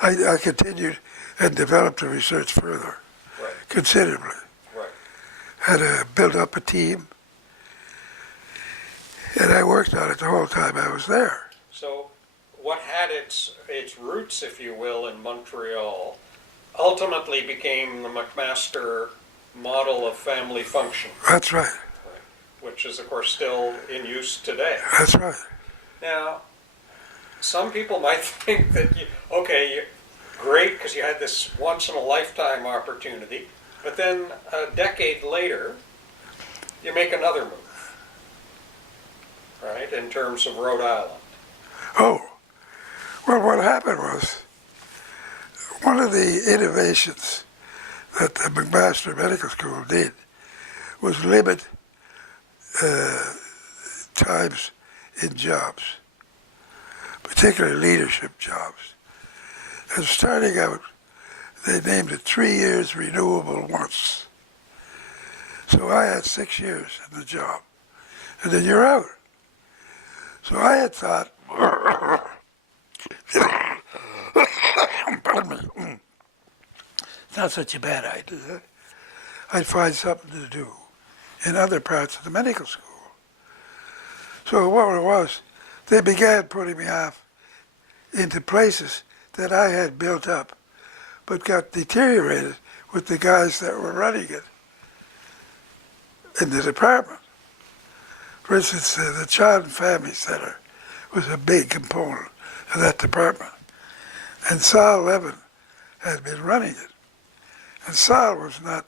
I continued and developed the research further Right. considerably. Right. Had to build up a team, and I worked on it the whole time I was there. So what had its roots, if you will, in Montreal ultimately became the McMaster model of family function, That's right. which is, of course, still in use today. That's right. Now, some people might think that, great, because you had this once-in-a-lifetime opportunity, but then a decade later, you make another move, right, in terms of Rhode Island. Oh, well, what happened was one of the innovations that the McMaster Medical School did was limit times in jobs, particularly leadership jobs. And starting out, they named it 3 years renewable once. So I had 6 years in the job, and then you're out. So I had thought, pardon me, not such a bad idea. I'd find something to do in other parts of the medical school. So what it was, they began putting me off into places that I had built up, but got deteriorated with the guys that were running it in the department. For instance, the Child and Family Center was a big component of that department. And Sal Levin had been running it. And Sal was not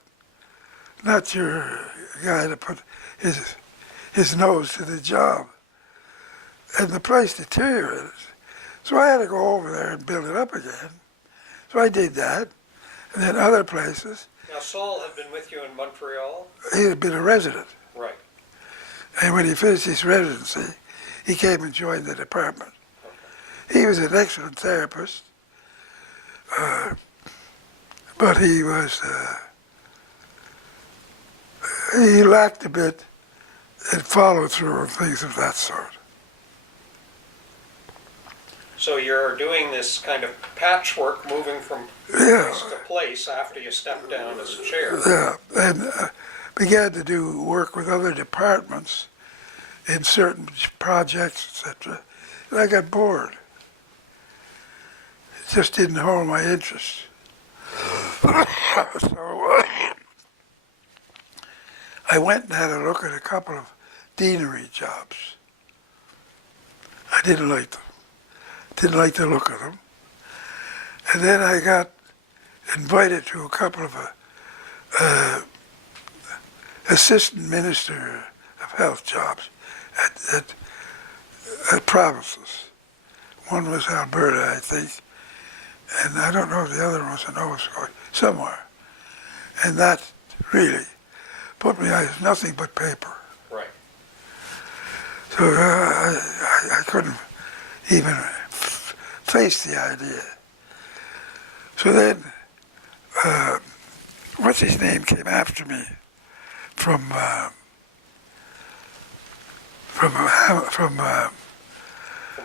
your guy to put his nose to the job. And the place deteriorated. So I had to go over there and build it up again. So I did that. And then other places. Now, Saul had been with you in Montreal? He had been a resident. Right. And when he finished his residency, he came and joined the department. He was an excellent therapist, but he lacked a bit in follow through and things of that sort. So you're doing this kind of patchwork, moving from Yeah, place to place after you step down as chair. yeah, and began to do work with other departments in certain projects, etc. And I got bored. It just didn't hold my interest. So I went and had a look at a couple of deanery jobs. I didn't like them. Didn't like the look of them. And then I got invited to a couple of assistant minister of health jobs at provinces. One was Alberta, I think, and I don't know if the other one was in Nova Scotia, somewhere. And that really put me on nothing but paper. Right. So I couldn't even face the idea. So then, what's his name came after me from from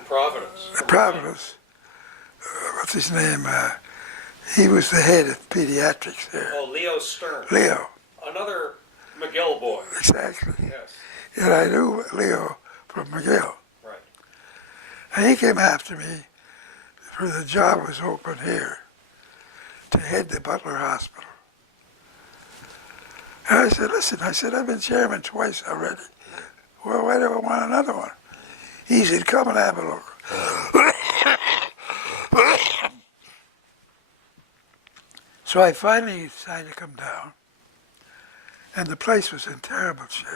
Providence. From Providence. What's his name? He was the head of pediatrics there. Oh, Leo Stern. Leo, Another McGill boy. exactly. Yes. And I knew Leo from McGill. Right. And he came after me for the job was open here to head the Butler Hospital. And I said, listen, I've been chairman twice already. Well, why do I want another one? He said, come and have a look. So I finally decided to come down, and the place was in terrible shape.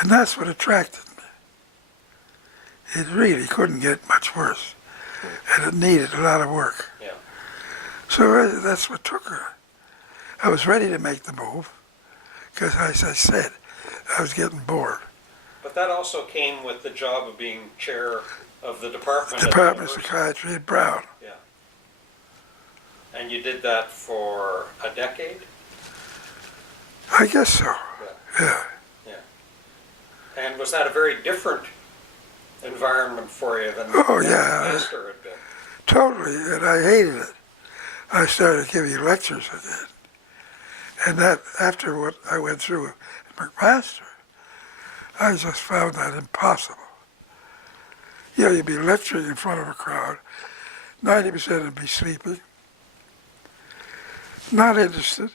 And that's what attracted me. It really couldn't get much worse, and it needed a lot of work. Yeah. So that's what took her. I was ready to make the move, because as I said, I was getting bored. But that also came with the job of being chair of the department. Department of Psychiatry at Brown. Yeah. And you did that for a decade? I guess so. Yeah. And was that a very different environment for you than Oh, than yeah. Pastor had been? Totally, and I hated it. I started giving lectures again. And that, after what I went through at McMaster, I just found that impossible. You know, you'd be lecturing in front of a crowd, 90% would be sleeping, not interested,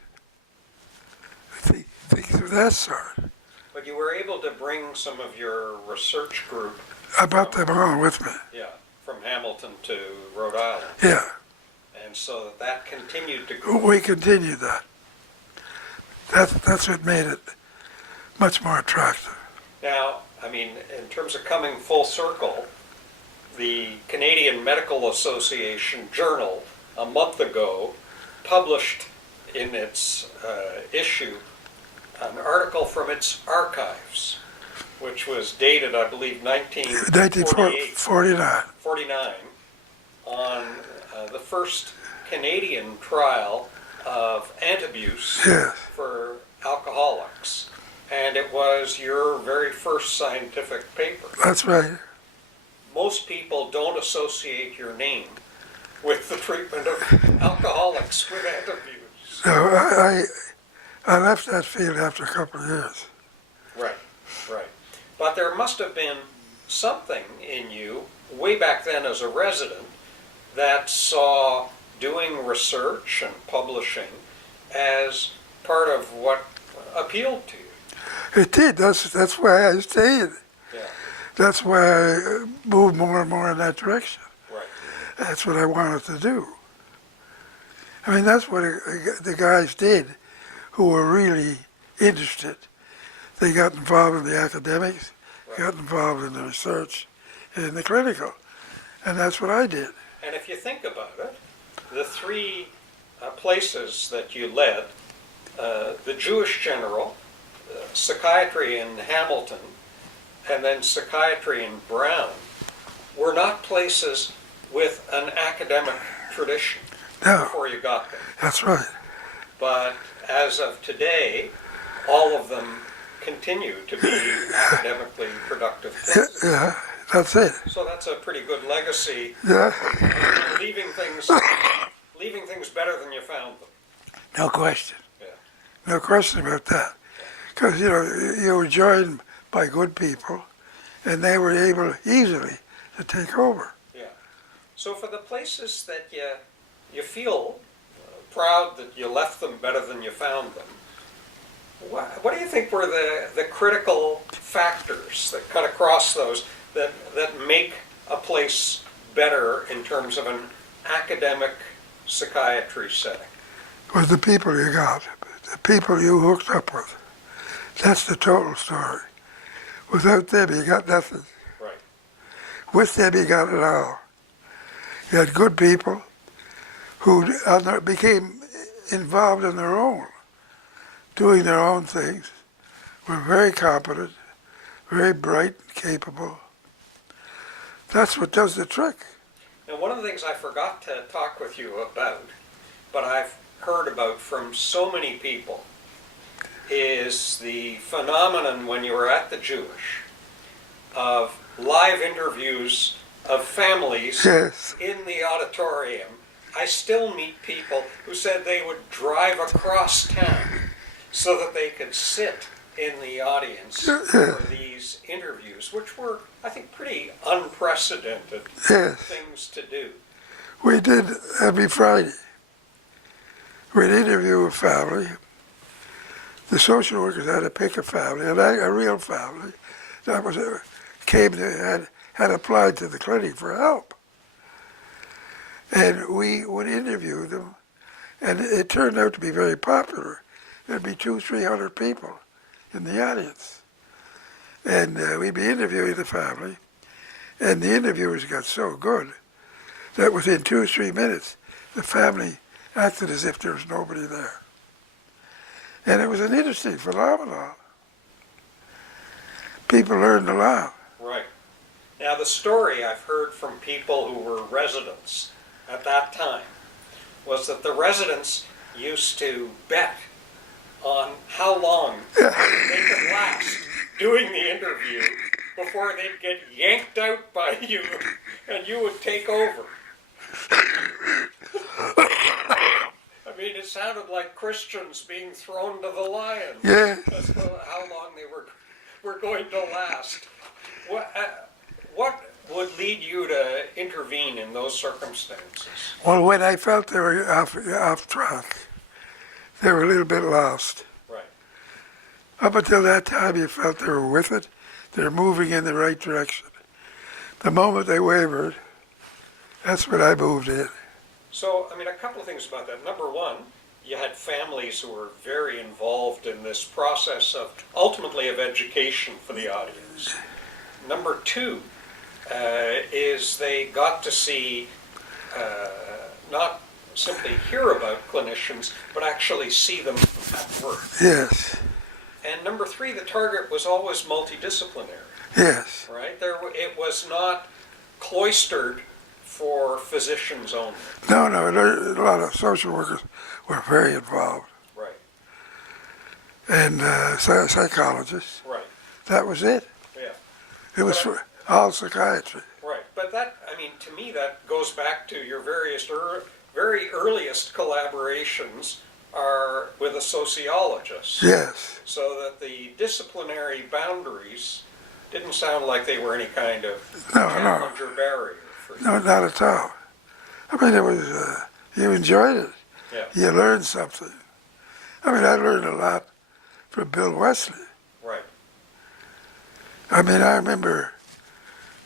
things of that sort. But you were able to bring some of your research group. I brought them on with me. Yeah, from Hamilton to Rhode Island. Yeah, And so that continued to grow. we continued that. That's what made it much more attractive. Now, I mean, in terms of coming full circle, the Canadian Medical Association Journal a month ago published in its issue an article from its archives, which was dated, I believe, 1948. 1949. On the first Canadian trial of antabuse Yes. for alcoholics. And it was your very first scientific paper. That's right. Most people don't associate your name with the treatment of alcoholics with antabuse. No, I left that field after a couple of years. Right, right. But there must have been something in you way back then as a resident that saw doing research and publishing as part of what appealed to you. It did. That's why I stayed. Yeah, That's why I moved more and more in that direction. right. That's what I wanted to do. I mean, that's what the guys did who were really interested. They got involved in the academics, got involved in the research, and in the clinical. And that's what I did. And if you think about it, the three places that you led, the Jewish General, psychiatry in Hamilton, and then psychiatry in Brown, were not places with an academic tradition No, before you got there. that's right. But as of today, all of them continue to be academically productive Yeah, places. yeah, that's it. So that's a pretty good legacy, Yeah, leaving things better than you found them. no question. Yeah. No question about that. Because, you were joined by good people, and they were able easily to take over. Yeah. So for the places that you feel proud that you left them better than you found them, what do you think were the critical factors that cut across those that make a place better in terms of an academic psychiatry setting? Was the people you got, the people you hooked up with. That's the total story. Without them, you got nothing. Right. With them, you got it all. You had good people who became involved in their own, doing their own things, were very competent, very bright, capable. That's what does the trick. Now, one of the things I forgot to talk with you about, but I've heard about from so many people, is the phenomenon when you were at the Jewish of live interviews of families Yes. in the auditorium. I still meet people who said they would drive across town so that they could sit in the audience for these interviews, which were, I think, pretty unprecedented Yes. things to do. We did every Friday. We'd interview a family. The social workers had to pick a family, a real family that was had applied to the clinic for help, and we would interview them, and it turned out to be very popular. There'd be 200-300 people in the audience, and we'd be interviewing the family, and the interviewers got so good that within 2 or 3 minutes, the family acted as if there was nobody there. And it was an interesting phenomenon. People learned a lot. Right. Now, the story I've heard from people who were residents at that time was that the residents used to bet on how long they could last doing the interview before they'd get yanked out by you and you would take over. I mean, it sounded like Christians being thrown to the lions. Yeah. That's how long they were going to last. What would lead you to intervene in those circumstances? Well, when I felt they were off track, they were a little bit lost. Right. Up until that time, you felt they were with it. They're moving in the right direction. The moment they wavered, that's when I moved in. So, I mean, a couple of things about that. Number one, you had families who were very involved in this process of, ultimately, of education for the audience. Number two is they got to see, not simply hear about clinicians, but actually see them at work. Yes. And number three, the target was always multidisciplinary, Yes. right? It was not cloistered for physicians only. No, a lot of social workers were very involved. Right, And psychologists. right, That was it. yeah. It was for all psychiatry. Right, but that, I mean, to me, that goes back to your very earliest collaborations are with a sociologist. Yes. So that the disciplinary boundaries didn't sound like they were any kind of No. challenge or barrier for you. No, not at all. I mean, it was, you enjoyed it. Yeah. You learned something. I mean, I learned a lot from Bill Wesley. Right, I mean, I remember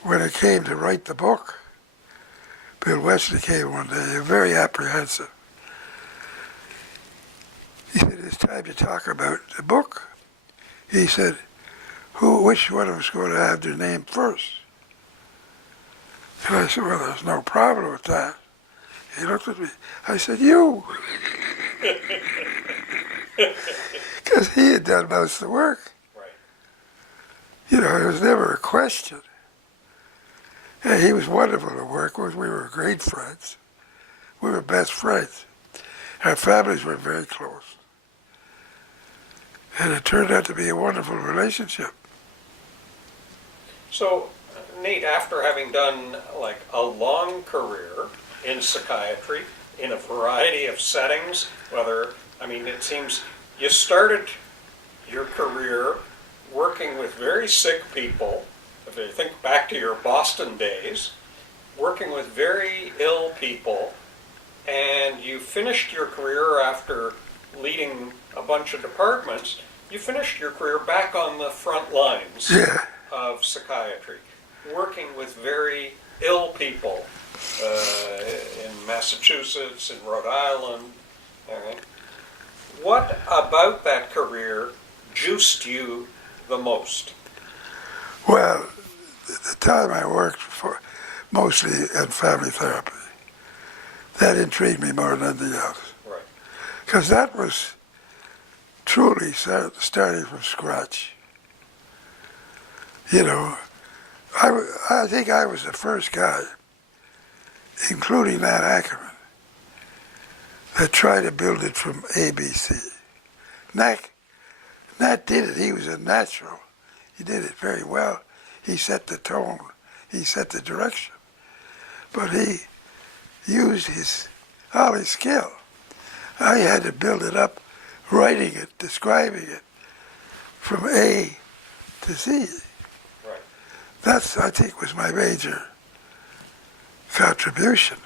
when I came to write the book, Bill Wesley came one day, very apprehensive. He said, "It's time to talk about the book." He said, which one of us is going to have their name first? And I said, "Well, there's no problem with that." He looked at me. I said, "You." Because he had done most of the work. right. You know, it was never a question. And he was wonderful to work with. We were great friends. We were best friends. Our families were very close. And it turned out to be a wonderful relationship. So, Nate, after having done like a long career in psychiatry, in a variety of settings, it seems you started your career working with very sick people. If you think back to your Boston days, working with very ill people, and you finished your career after leading a bunch of departments, you finished your career back on the front lines Yeah. of psychiatry, working with very ill people in Massachusetts, in Rhode Island. All right. What about that career juiced you the most? Well, the time I worked for, mostly in family therapy, that intrigued me more than anything else. Right. Because that was truly starting from scratch. You know, I think I was the first guy, including Nat Ackerman, that tried to build it from ABC. Nat Nat did it. He was a natural. He did it very well. He set the tone. He set the direction. But he used all his skill. I had to build it up, writing it, describing it from A to Z. Right. That's, I think, was my major contribution.